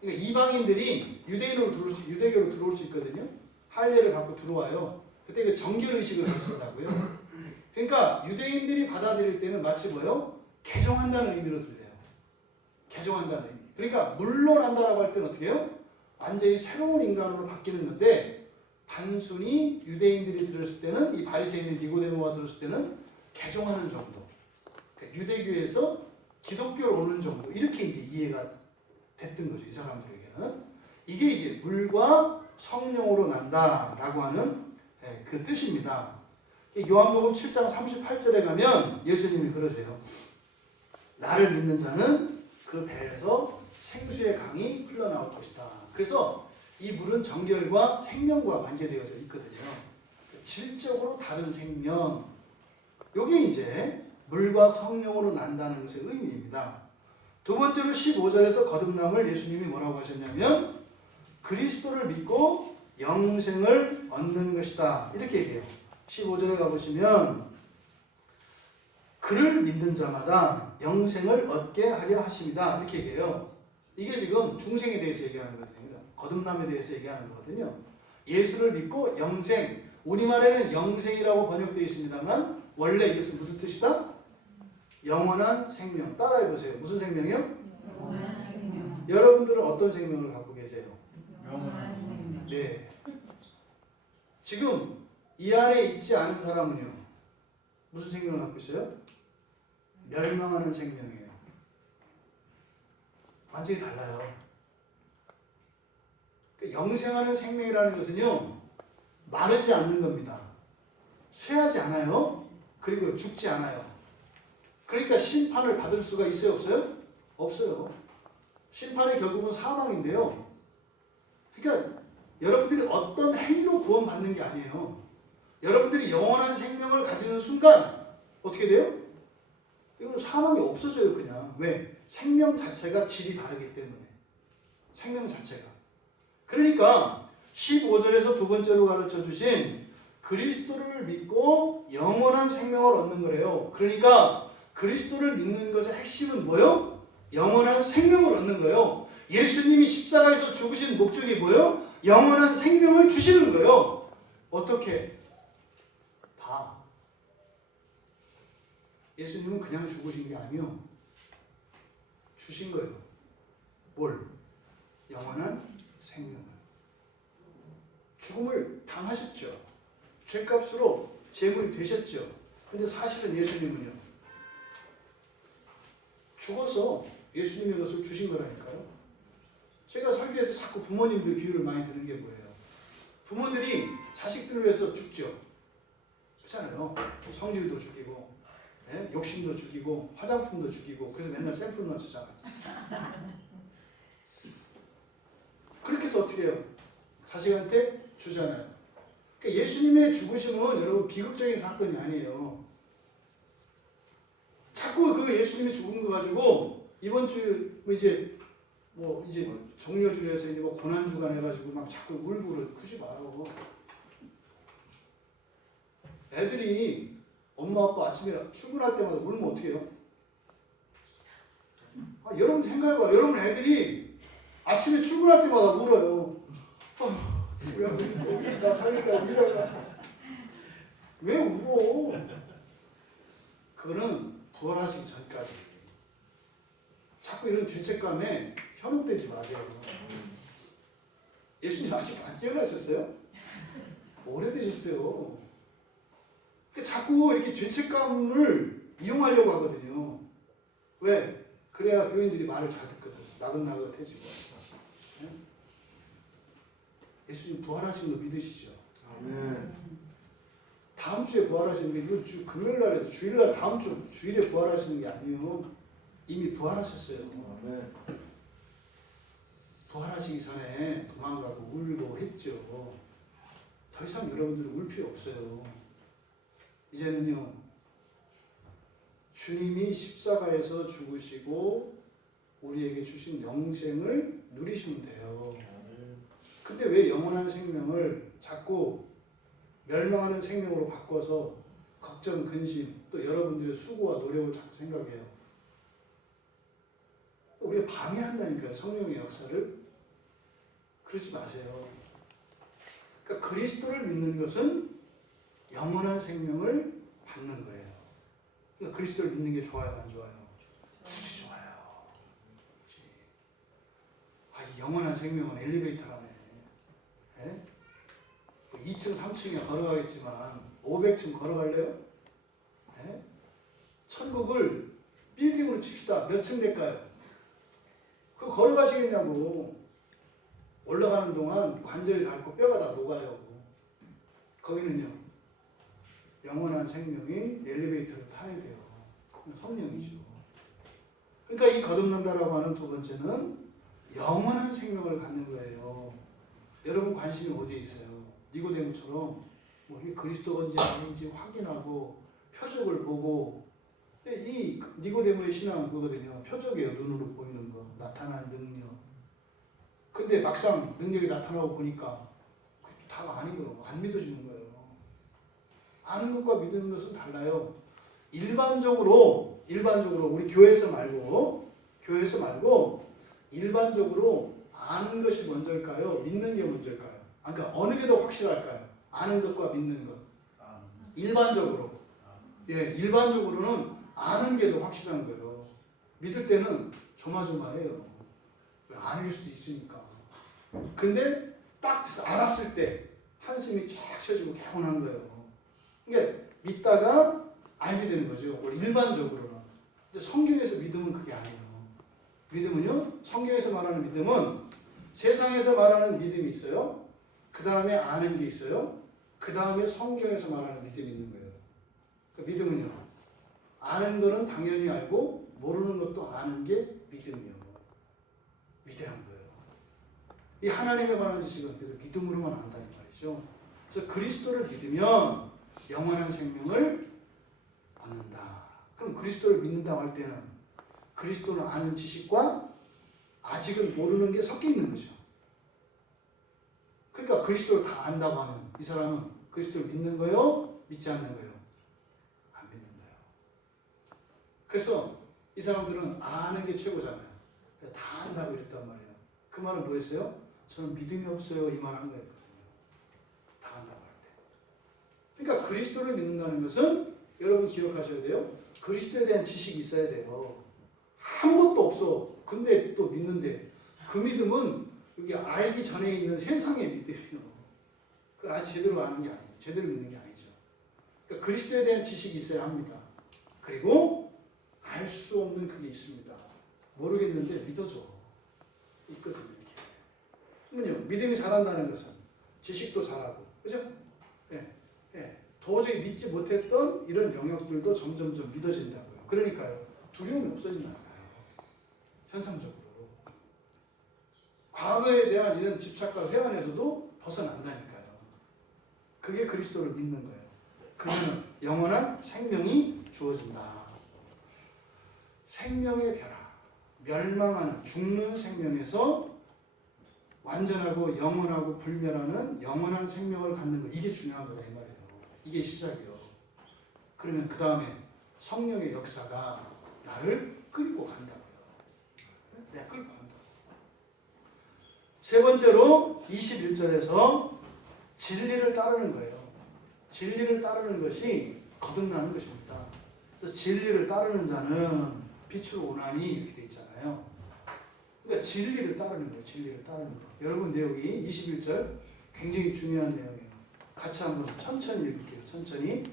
그러니까 이방인들이 유대교로 들어올 수 있거든요. 할례를 받고 들어와요. 그때 그 정결의식을 했었다고요. 그러니까 유대인들이 받아들일 때는 마치 뭐요? 개종한다는 의미로 들려요. 개종한다는 의미. 그러니까 물로 난다라고 할 때는 어떻게 해요? 완전히 새로운 인간으로 바뀌는 건데 단순히 유대인들이 들었을 때는 이 바리새인인 니고데모가 들었을 때는 개종하는 정도. 그러니까 유대교에서 기독교로 오는 정도. 이렇게 이제 이해가 됐던 거죠. 이 사람들에게는. 이게 이제 물과 성령으로 난다라고 하는 그 뜻입니다. 요한복음 7장 38절에 가면 예수님이 그러세요. 나를 믿는 자는 그 배에서 생수의 강이 흘러나올 것이다. 그래서 이 물은 정결과 생명과 관계되어져 있거든요. 질적으로 다른 생명. 이게 이제 물과 성령으로 난다는 것의 의미입니다. 두 번째로 15절에서 거듭남을 예수님이 뭐라고 하셨냐면 그리스도를 믿고 영생을 얻는 것이다. 이렇게 얘기해요. 15절에 가보시면 그를 믿는 자마다 영생을 얻게 하려 하십니다. 이렇게 얘기해요. 이게 지금 중생에 대해서 얘기하는 거거든요. 거듭남에 대해서 얘기하는 거거든요. 예수를 믿고 영생, 우리말에는 영생이라고 번역되어 있습니다만 원래 이것은 무슨 뜻이다? 영원한 생명. 따라해보세요. 무슨 생명이요? 영원한 생명. 여러분들은 어떤 생명을 갖고 계세요? 영원한 생명. 네. 지금 이 안에 있지 않은 사람은요. 무슨 생명을 갖고 있어요? 멸망하는 생명이에요. 완전히 달라요. 영생하는 생명이라는 것은요. 마르지 않는 겁니다. 쇠하지 않아요. 그리고 죽지 않아요. 그러니까 심판을 받을 수가 있어요? 없어요? 없어요. 심판이 결국은 사망인데요. 그러니까 여러분들이 어떤 행위로 구원받는 게 아니에요. 여러분들이 영원한 생명을 가지는 순간 어떻게 돼요? 이건 사망이 없어져요. 그냥. 왜? 생명 자체가 질이 다르기 때문에. 생명 자체가. 그러니까 15절에서 두 번째로 가르쳐 주신 그리스도를 믿고 영원한 생명을 얻는 거래요. 그러니까 그리스도를 믿는 것의 핵심은 뭐요? 영원한 생명을 얻는 거예요. 예수님이 십자가에서 죽으신 목적이 뭐요? 영원한 생명을 주시는 거예요. 어떻게? 다. 예수님은 그냥 죽으신 게 아니요. 주신 거예요. 뭘? 영원한 생명을. 죽음을 당하셨죠. 죄값으로 제물이 되셨죠. 근데 사실은 예수님은요. 죽어서 예수님의 것을 주신 거라니까요. 제가 설교에서 자꾸 부모님들 비유를 많이 드는 게 뭐예요? 부모들이 자식들을 위해서 죽죠. 그렇잖아요. 성질도 죽이고, 네? 욕심도 죽이고, 화장품도 죽이고, 그래서 맨날 샘플만 쓰잖아요. 그렇게 해서 어떻게 해요? 자식한테 주잖아요. 그러니까 예수님의 죽으심은 여러분 비극적인 사건이 아니에요. 자꾸 그 예수님이 죽은 거 가지고 이번 주 이제 종려주에서 이제 뭐 고난주간 해가지고 막 자꾸 울고 크지 말고. 애들이 엄마 아빠 아침에 출근할 때마다 울면 어떻게 해요? 여러분 생각해봐. 여러분 애들이 아침에 출근할 때마다 울어요. 나 살릴까 울어라. 왜 울어? 그거는 부활하시기 전까지. 자꾸 이런 죄책감에 현혹되지 마세요. 예수님 아직 안 깨어나셨어요? 오래되셨어요. 자꾸 이렇게 죄책감을 이용하려고 하거든요. 왜? 그래야 교인들이 말을 잘 듣거든. 나긋나긋해지고. 네? 예수님 부활하신 거 믿으시죠? 아멘. 다음 주에 부활하시는 게 이번 주 금요일 날에도 주일날 다음 주 주일에 부활하시는 게 아니에요. 이미 부활하셨어요. 아멘. 부활하시기 전에 도망가고 울고 했죠. 더 이상 여러분들은 울 필요 없어요. 이제는요. 주님이 십자가에서 죽으시고 우리에게 주신 영생을 누리시면 돼요. 근데 왜 영원한 생명을 자꾸 멸망하는 생명으로 바꿔서 걱정, 근심, 또 여러분들의 수고와 노력을 자꾸 생각해요? 우리가 방해한다니까요, 성령의 역사를. 그러지 마세요. 그러니까 그리스도를 믿는 것은 영원한 생명을 받는 거예요. 그러니까 그리스도를 믿는 게 좋아요, 안 좋아요? 그렇지, 좋아요. 그렇지. 아, 이 영원한 생명은 엘리베이터라네. 예? 2층, 3층에 걸어가겠지만 500층 걸어갈래요? 예? 천국을 빌딩으로 칩시다. 몇 층 될까요? 그거 걸어가시겠냐고. 올라가는 동안 관절이 닳고 뼈가 다 녹아요. 거기는요, 영원한 생명이 엘리베이터를 타야 돼요. 성령이죠. 그러니까 이 거듭난다라고 하는 두 번째는 영원한 생명을 갖는 거예요. 여러분 관심이 어디에 있어요? 니고데모처럼 뭐 이게 그리스도인지 아닌지 확인하고 표적을 보고. 이 니고데모의 신앙은 그거거든요. 표적이에요. 눈으로 보이는 거, 나타나는 능력. 근데 막상 능력이 나타나고 보니까 다가 아닌 거예요. 안 믿어지는 거예요. 아는 것과 믿는 것은 달라요. 일반적으로 우리 교회에서 말고 일반적으로 아는 것이 먼저일까요? 믿는 게 먼저일까요? 그러니까 어느 게 더 확실할까요? 아는 것과 믿는 것. 일반적으로는 아는 게 더 확실한 거예요. 믿을 때는 조마조마해요. 아닐 수도 있으니까. 근데 딱 돼서 알았을 때 한숨이 쫙 쉬어지고 개운한 거예요. 그러니까 믿다가 알게 되는 거죠. 원래 일반적으로는. 근데 성경에서 믿음은 그게 아니에요. 믿음은요, 성경에서 말하는 믿음은 세상에서 말하는 믿음이 있어요. 그 다음에 아는 게 있어요. 그 다음에 성경에서 말하는 믿음이 있는 거예요. 그러니까 믿음은요, 아는 거는 당연히 알고 모르는 것도 아는 게 믿음이에요. 위대한 거예요. 이 하나님에 관한 지식은 그래서 믿음으로만 안다 이 말이죠. 그래서 그리스도를 믿으면 영원한 생명을 얻는다. 그럼 그리스도를 믿는다고 할 때는 그리스도를 아는 지식과 아직은 모르는 게 섞여 있는 거죠. 그러니까 그리스도를 다 안다고 하면 이 사람은 그리스도를 믿는 거요? 믿지 않는 거요? 안 믿는 거예요. 그래서 이 사람들은 아는 게 최고잖아요. 다 안다고 이랬단 말이에요. 그 말은 뭐였어요? 저는 믿음이 없어요. 이 말 한 거였거든요. 다 안다고 할 때. 그러니까 그리스도를 믿는다는 것은 여러분 기억하셔야 돼요. 그리스도에 대한 지식이 있어야 돼요. 아무것도 없어. 근데 또 믿는데 그 믿음은 여기 알기 전에 있는 세상의 믿음이에요. 그걸 아직 제대로 아는 게 아니에요. 제대로 믿는 게 아니죠. 그러니까 그리스도에 대한 지식이 있어야 합니다. 그리고 알 수 없는 그게 있습니다. 모르겠는데 믿어줘. 있거든요. 이렇게. 믿음이 자란다는 것은 지식도 자라고, 그죠? 도저히 믿지 못했던 이런 영역들도 점점점 믿어진다고요. 그러니까요, 두려움이 없어진다는 거예요. 현상적으로. 과거에 대한 이런 집착과 회한에서도 벗어난다니까요. 그게 그리스도를 믿는 거예요. 그러면 영원한 생명이 주어진다. 생명의 벼락, 멸망하는 죽는 생명에서 완전하고 영원하고 불멸하는 영원한 생명을 갖는 거, 이게 중요한 거다 이 말이에요. 이게 시작이에요. 그러면 그 다음에 성령의 역사가 나를 끌고 간다고요. 내가 끌고 간다고. 세 번째로 21절에서 진리를 따르는 거예요. 진리를 따르는 것이 거듭나는 것입니다. 그래서 진리를 따르는 자는 빛으로 오나니 이렇게 돼 있잖아요. 그러니까 진리를 따르는 거예요. 진리를 따르는 거. 여러분 내용이 21절 굉장히 중요한 내용이에요. 같이 한번 천천히 읽을게요. 천천히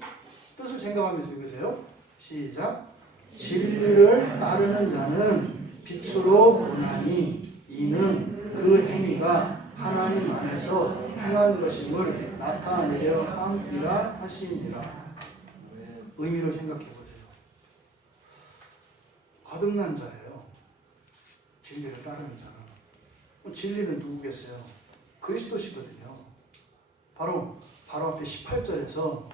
뜻을 생각하면서 읽으세요. 시작. 진리를 따르는 자는 빛으로 오나니 이는 그 행위가 하나님 안에서 행한 것임을 나타내려 함이라 하시니라. 의미를 생각해 보세요. 거듭난 자예요. 진리를 따르는 자는. 진리는 누구겠어요? 그리스도시거든요. 바로 앞에 18절에서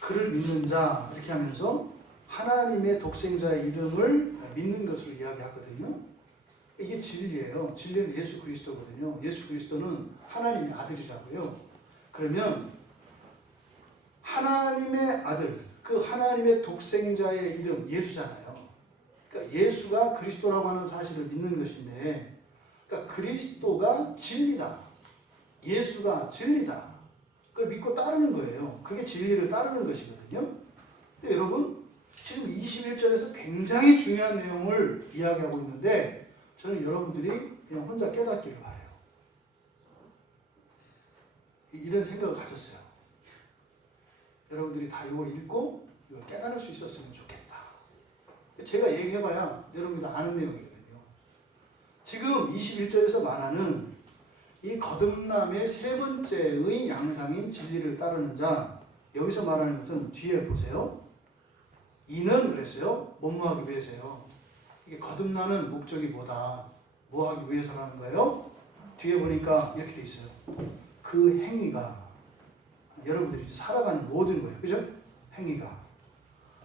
그를 믿는 자 이렇게 하면서 하나님의 독생자의 이름을 믿는 것으로 이야기하거든요. 이게 진리예요. 진리는 예수 그리스도거든요. 예수 그리스도는 하나님의 아들이라고요. 그러면 하나님의 아들, 그 하나님의 독생자의 이름 예수잖아요. 그러니까 예수가 그리스도라고 하는 사실을 믿는 것인데, 그러니까 그리스도가 진리다. 예수가 진리다. 그걸 믿고 따르는 거예요. 그게 진리를 따르는 것이거든요. 근데 여러분, 지금 21절에서 굉장히 중요한 내용을 이야기하고 있는데, 저는 여러분들이 그냥 혼자 깨닫기를 바라요. 이런 생각을 가졌어요. 여러분들이 다 이걸 읽고 이걸 깨달을 수 있었으면 좋겠다. 제가 얘기해봐야 여러분이 다 아는 내용이거든요. 지금 21절에서 말하는 이 거듭남의 세 번째의 양상인 진리를 따르는 자, 여기서 말하는 것은 뒤에 보세요. 이는 그랬어요. 뭐 하기 위해서요. 이게 거듭나는 목적이 뭐다. 뭐 하기 위해서라는 거예요. 뒤에 보니까 이렇게 돼 있어요. 그 행위가 여러분들이 살아가는 모든 거예요. 그죠? 행위가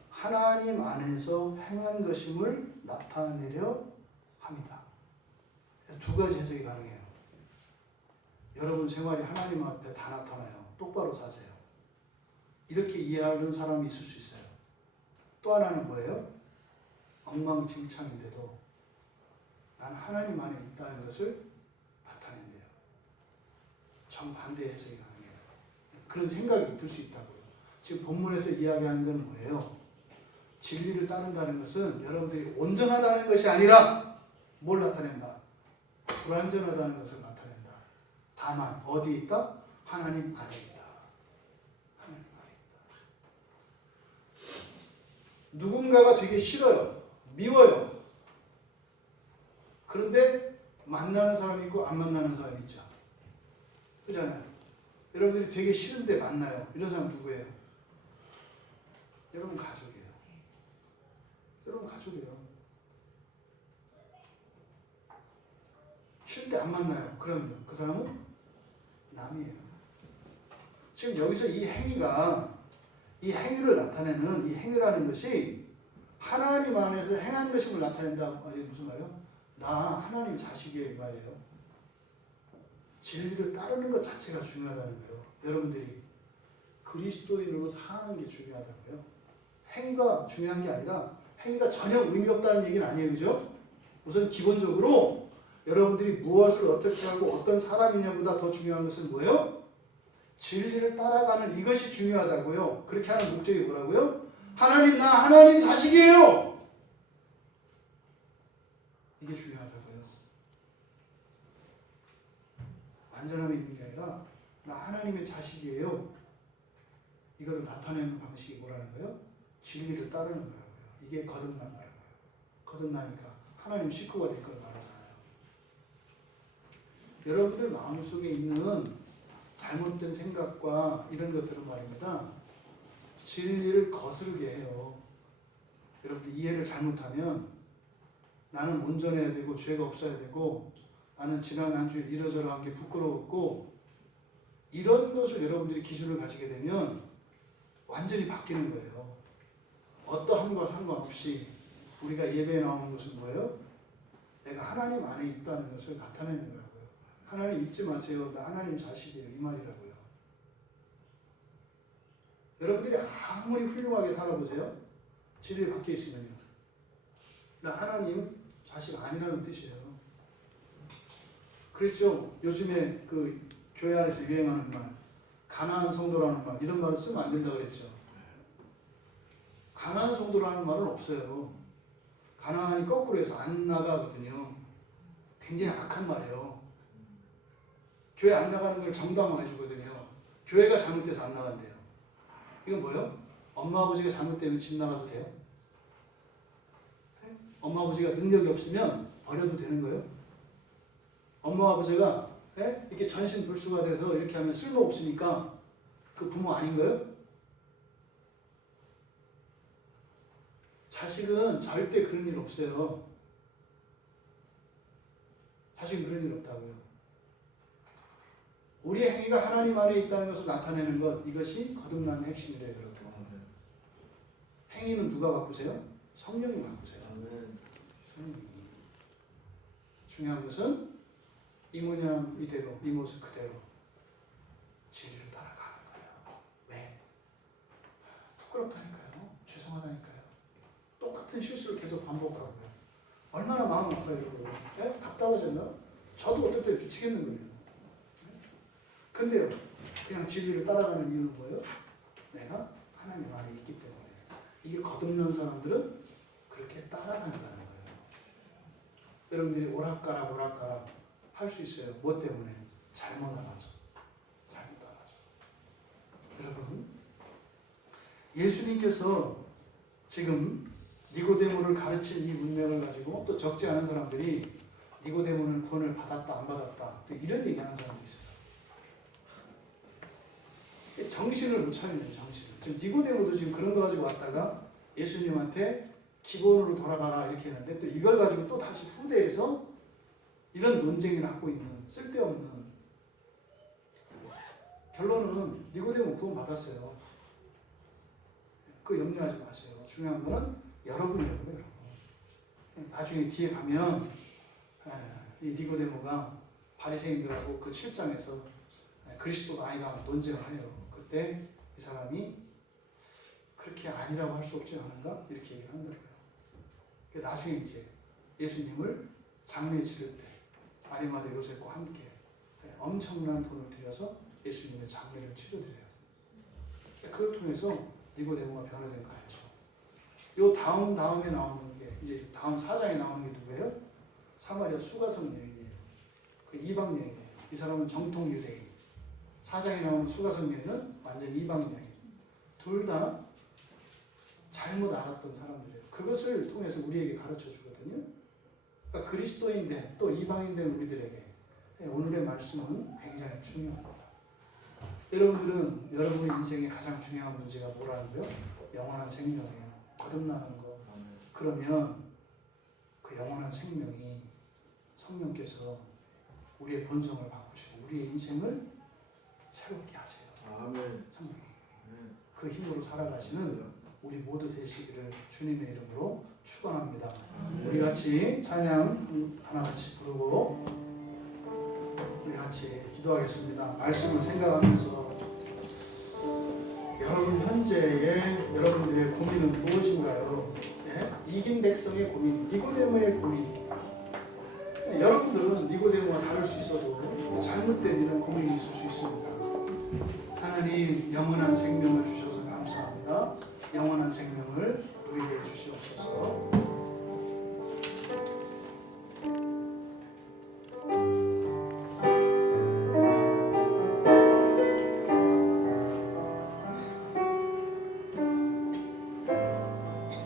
하나님 안에서 행한 것임을 나타내려 합니다. 두 가지 해석이 가능해요. 여러분 생활이 하나님 앞에 다 나타나요. 똑바로 사세요. 이렇게 이해하는 사람이 있을 수 있어요. 또 하나는 뭐예요? 엉망진창인데도 난 하나님 안에 있다는 것을 나타낸대요. 정반대 해석이 가능해요. 그런 생각이 들 수 있다고요. 지금 본문에서 이야기하는 건 뭐예요? 진리를 따른다는 것은 여러분들이 온전하다는 것이 아니라 뭘 나타낸다? 불완전하다는 것을 나타낸다. 다만 어디에 있다? 하나님 안에 있다. 하나님 안에 있다. 누군가가 되게 싫어요. 미워요. 그런데 만나는 사람이 있고 안 만나는 사람이 있죠. 그렇잖아요. 여러분들이 되게 싫은데 만나요. 이런 사람 누구예요? 여러분 가족이에요. 여러분 가족이에요. 싫은데 안 만나요. 그러면 그 사람은 남이에요. 지금 여기서 이 행위가, 이 행위를 나타내는 이 행위라는 것이 하나님 안에서 행한 것임을 나타낸다. 말이 무슨 말이에요? 나 하나님 자식이에요. 이 말이에요. 진리를 따르는 것 자체가 중요하다는 거예요. 여러분들이 그리스도인으로 사는 게 중요하다고요. 행위가 중요한 게 아니라 행위가 전혀 의미 없다는 얘기는 아니에요. 그죠? 우선 기본적으로 여러분들이 무엇을 어떻게 하고 어떤 사람이냐보다 더 중요한 것은 뭐예요? 진리를 따라가는 이것이 중요하다고요. 그렇게 하는 목적이 뭐라고요? 하나님, 나 하나님 자식이에요. 이게 중요하다고요. 완전함이 있는 게 아니라 나 하나님의 자식이에요. 이걸 나타내는 방식이 뭐라는 거예요? 진리를 따르는 거라고요. 이게 거듭난 거라고요. 거듭나니까 하나님 식구가 될 걸 말하잖아요. 여러분들 마음속에 있는 잘못된 생각과 이런 것들은 말입니다. 진리를 거스르게 해요. 여러분들 이해를 잘못하면 나는 온전해야 되고 죄가 없어야 되고 나는 지난 한 주일 이러저러 한 게 부끄러웠고 이런 것을 여러분들이 기준을 가지게 되면 완전히 바뀌는 거예요. 어떠함과 상관없이 우리가 예배에 나오는 것은 뭐예요? 내가 하나님 안에 있다는 것을 나타내는 거라고요. 하나님 잊지 마세요. 나 하나님 자식이에요. 이 말이라고요. 여러분들이 아무리 훌륭하게 살아보세요. 진리에 박혀 있으면요. 나 하나님 자식 아니라는 뜻이에요. 그랬죠? 요즘에 그 교회 안에서 유행하는 말, 가난한 성도라는 말, 이런 말을 쓰면 안 된다고 그랬죠. 가난한 성도라는 말은 없어요. 가난하니 거꾸로 해서 안 나가거든요. 굉장히 악한 말이에요. 교회 안 나가는 걸 정당화해 주거든요. 교회가 잘못돼서 안 나간대요. 이건 뭐예요? 엄마 아버지가 잘못되면 집 나가도 돼요? 엄마 아버지가 능력이 없으면 버려도 되는 거예요? 엄마 아버지가 이렇게 전신불수가 돼서 이렇게 하면 쓸모없으니까 그 부모 아닌 거예요? 자식은 절대 그런 일 없어요. 자식은 그런 일 없다고요. 우리의 행위가 하나님 안에 있다는 것을 나타내는 것, 이것이 거듭남의 핵심이래요. 여러분. 행위는 누가 바꾸세요? 성령이 바꾸세요. 아멘. 성령이. 중요한 것은 이 모양 이대로, 이 모습 그대로 진리를 따라가는 거예요. 왜? 부끄럽다니까요. 죄송하다니까요. 똑같은 실수를 계속 반복하고요. 얼마나 마음 아파요, 여러분. 네? 답답하잖아요. 저도 어떨 때 미치겠는 거예요. 근데요, 그냥 진리를 따라가는 이유는 뭐예요? 내가 하나님 안에 있기 때문에. 이게 거듭난 사람들은 그렇게 따라간다는 거예요. 여러분들이 오락가락 할 수 있어요. 뭐 때문에? 잘못 알아서. 여러분, 예수님께서 지금 니고데모를 가르친 이 문맥을 가지고 또 적지 않은 사람들이 니고데모는 구원을 받았다 안 받았다 또 이런 얘기하는 사람도 있어요. 정신을 못 차리는 정신을. 지금 니고데모도 지금 그런 거 가지고 왔다가 예수님한테 기본으로 돌아가라 이렇게 했는데 또 이걸 가지고 또 다시 후대에서 이런 논쟁을 하고 있는 쓸데없는. 결론은 니고데모 구원 받았어요. 그 염려하지 마세요. 중요한 거는 여러분이라고요, 여러분. 나중에 뒤에 가면 이 니고데모가 바리새인들하고 그 7장에서 그리스도가 아니다 논쟁을 해요. 그때 이 사람이 그렇게 아니라고 할 수 없지 않은가? 이렇게 얘기를 한다고요. 나중에 이제 예수님을 장례 치를 때 아리마대 요셉과 함께 엄청난 돈을 들여서 예수님의 장례를 치러드려요. 그걸 통해서 니고데모가 변화된 거 알죠. 요 다음에 나오는 게 이제 다음 4장에 나오는 게 누구예요? 사마리아 수가성 여인이에요. 그 이방 여인이에요. 이 사람은 정통 유대인. 4장에 나오는 수가성 여인은 완전 이방 여인. 둘 다 잘못 알았던 사람들이에요. 그것을 통해서 우리에게 가르쳐 주거든요. 그러니까 그리스도인 된 또 이방인 된 우리들에게 오늘의 말씀은 굉장히 중요합니다. 여러분들은 여러분의 인생의 가장 중요한 문제가 뭐라는 거요? 영원한 생명이에요. 거듭나는 거. 그러면 그 영원한 생명이 성령께서 우리의 본성을 바꾸시고 우리의 인생을 새롭게 하세요. 아멘. 성령이. 그 힘으로 살아가시는 우리 모두 되시기를 주님의 이름으로 축원합니다. 우리 같이 찬양 하나같이 부르고 우리 같이 기도하겠습니다. 말씀을 생각하면서 여러분 현재의 여러분들의 고민은 무엇인가요? 예? 이긴 백성의 고민, 니고데모의 고민. 여러분들은 니고데모와 다를 수 있어도 잘못된 이런 고민이 있을 수 있습니다. 하나님 영원한 생명을 주셔서 감사합니다. 영원한 생명을 우리에게 주시옵소서.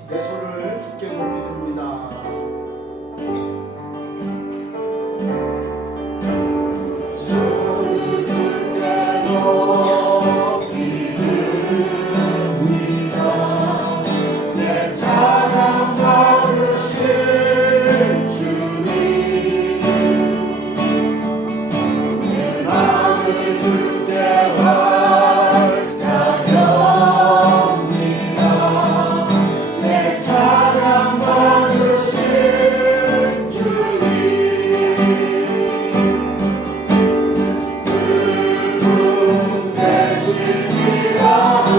내 손을 주께 올립니다. 손을 주께 높이옵니다. 내 사랑 받으신 주님, 내 마음을 주께 활짝 엽니다. 내 사랑 받으신 주님, 슬픔 대신 미라를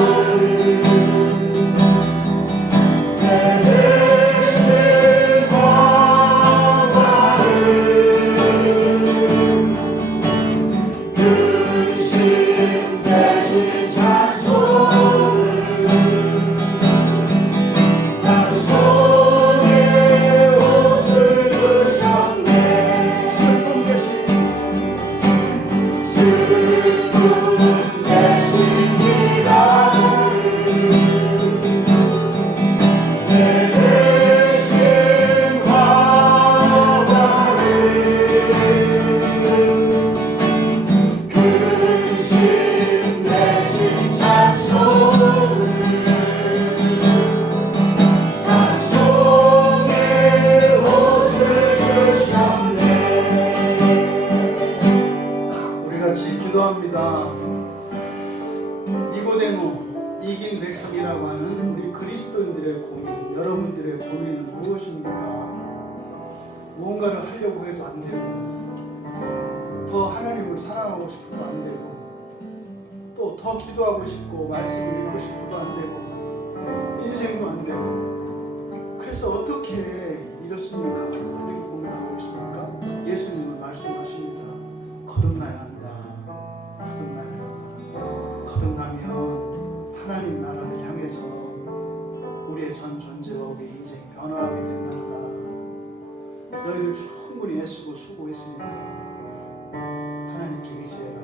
대신 바다를 근심 대신 찬송을 찬송의 옷을 주셨네. 슬픔 대신 미라를 대신 바다를 근심 대신 찬송을 찬송의 옷을 주셨네. 우리 같이 기도합니다. 니고데모, 이긴 백성이라고 하는 우리 그리스도인들의 고민, 여러분들의 고민은 무엇입니까? 무언가를 하려고 해도 안 되고, 더 하나님을 사랑하고 싶어도 안 되고, 또 더 기도하고 싶고 말씀을 읽고 싶어도 안 되고, 인생도 안 되고, 그래서 어떻게 이렇습니까? 이렇게 고민하고 있습니까? 예수님은 말씀하십니다. 거듭나야 한다. 거듭나야 한다. 거듭나면 하나님 나라를 향해서 우리의 전 존재와 우리 인생이 변화하게 된단다. 너희들 충분히 애쓰고 수고했으니까 하나님께 의지해라.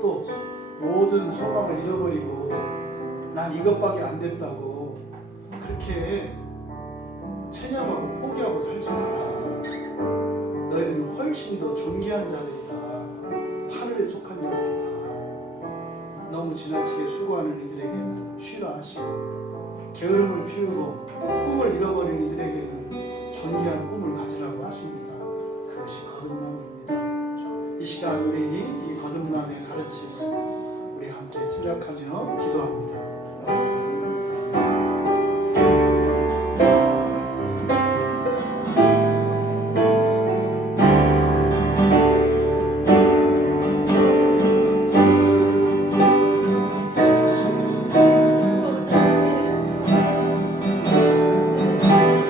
또 모든 소망을 잃어버리고 난 이것밖에 안 됐다고 그렇게 체념하고 포기하고 살지 마라. 너희들은 훨씬 더 존귀한 자들이다. 하늘에 속한 자들이다. 너무 지나치게 수고하는 이들에게는 쉬라 하시고, 게으름을 피우고 꿈을 잃어버린 이들에게는 존귀한 꿈을 가지라고 하십니다. 그것이 거듭남입니다. 이 시간 우리 이 거듭남의 가르침을 우리 함께 생각하며 기도합니다.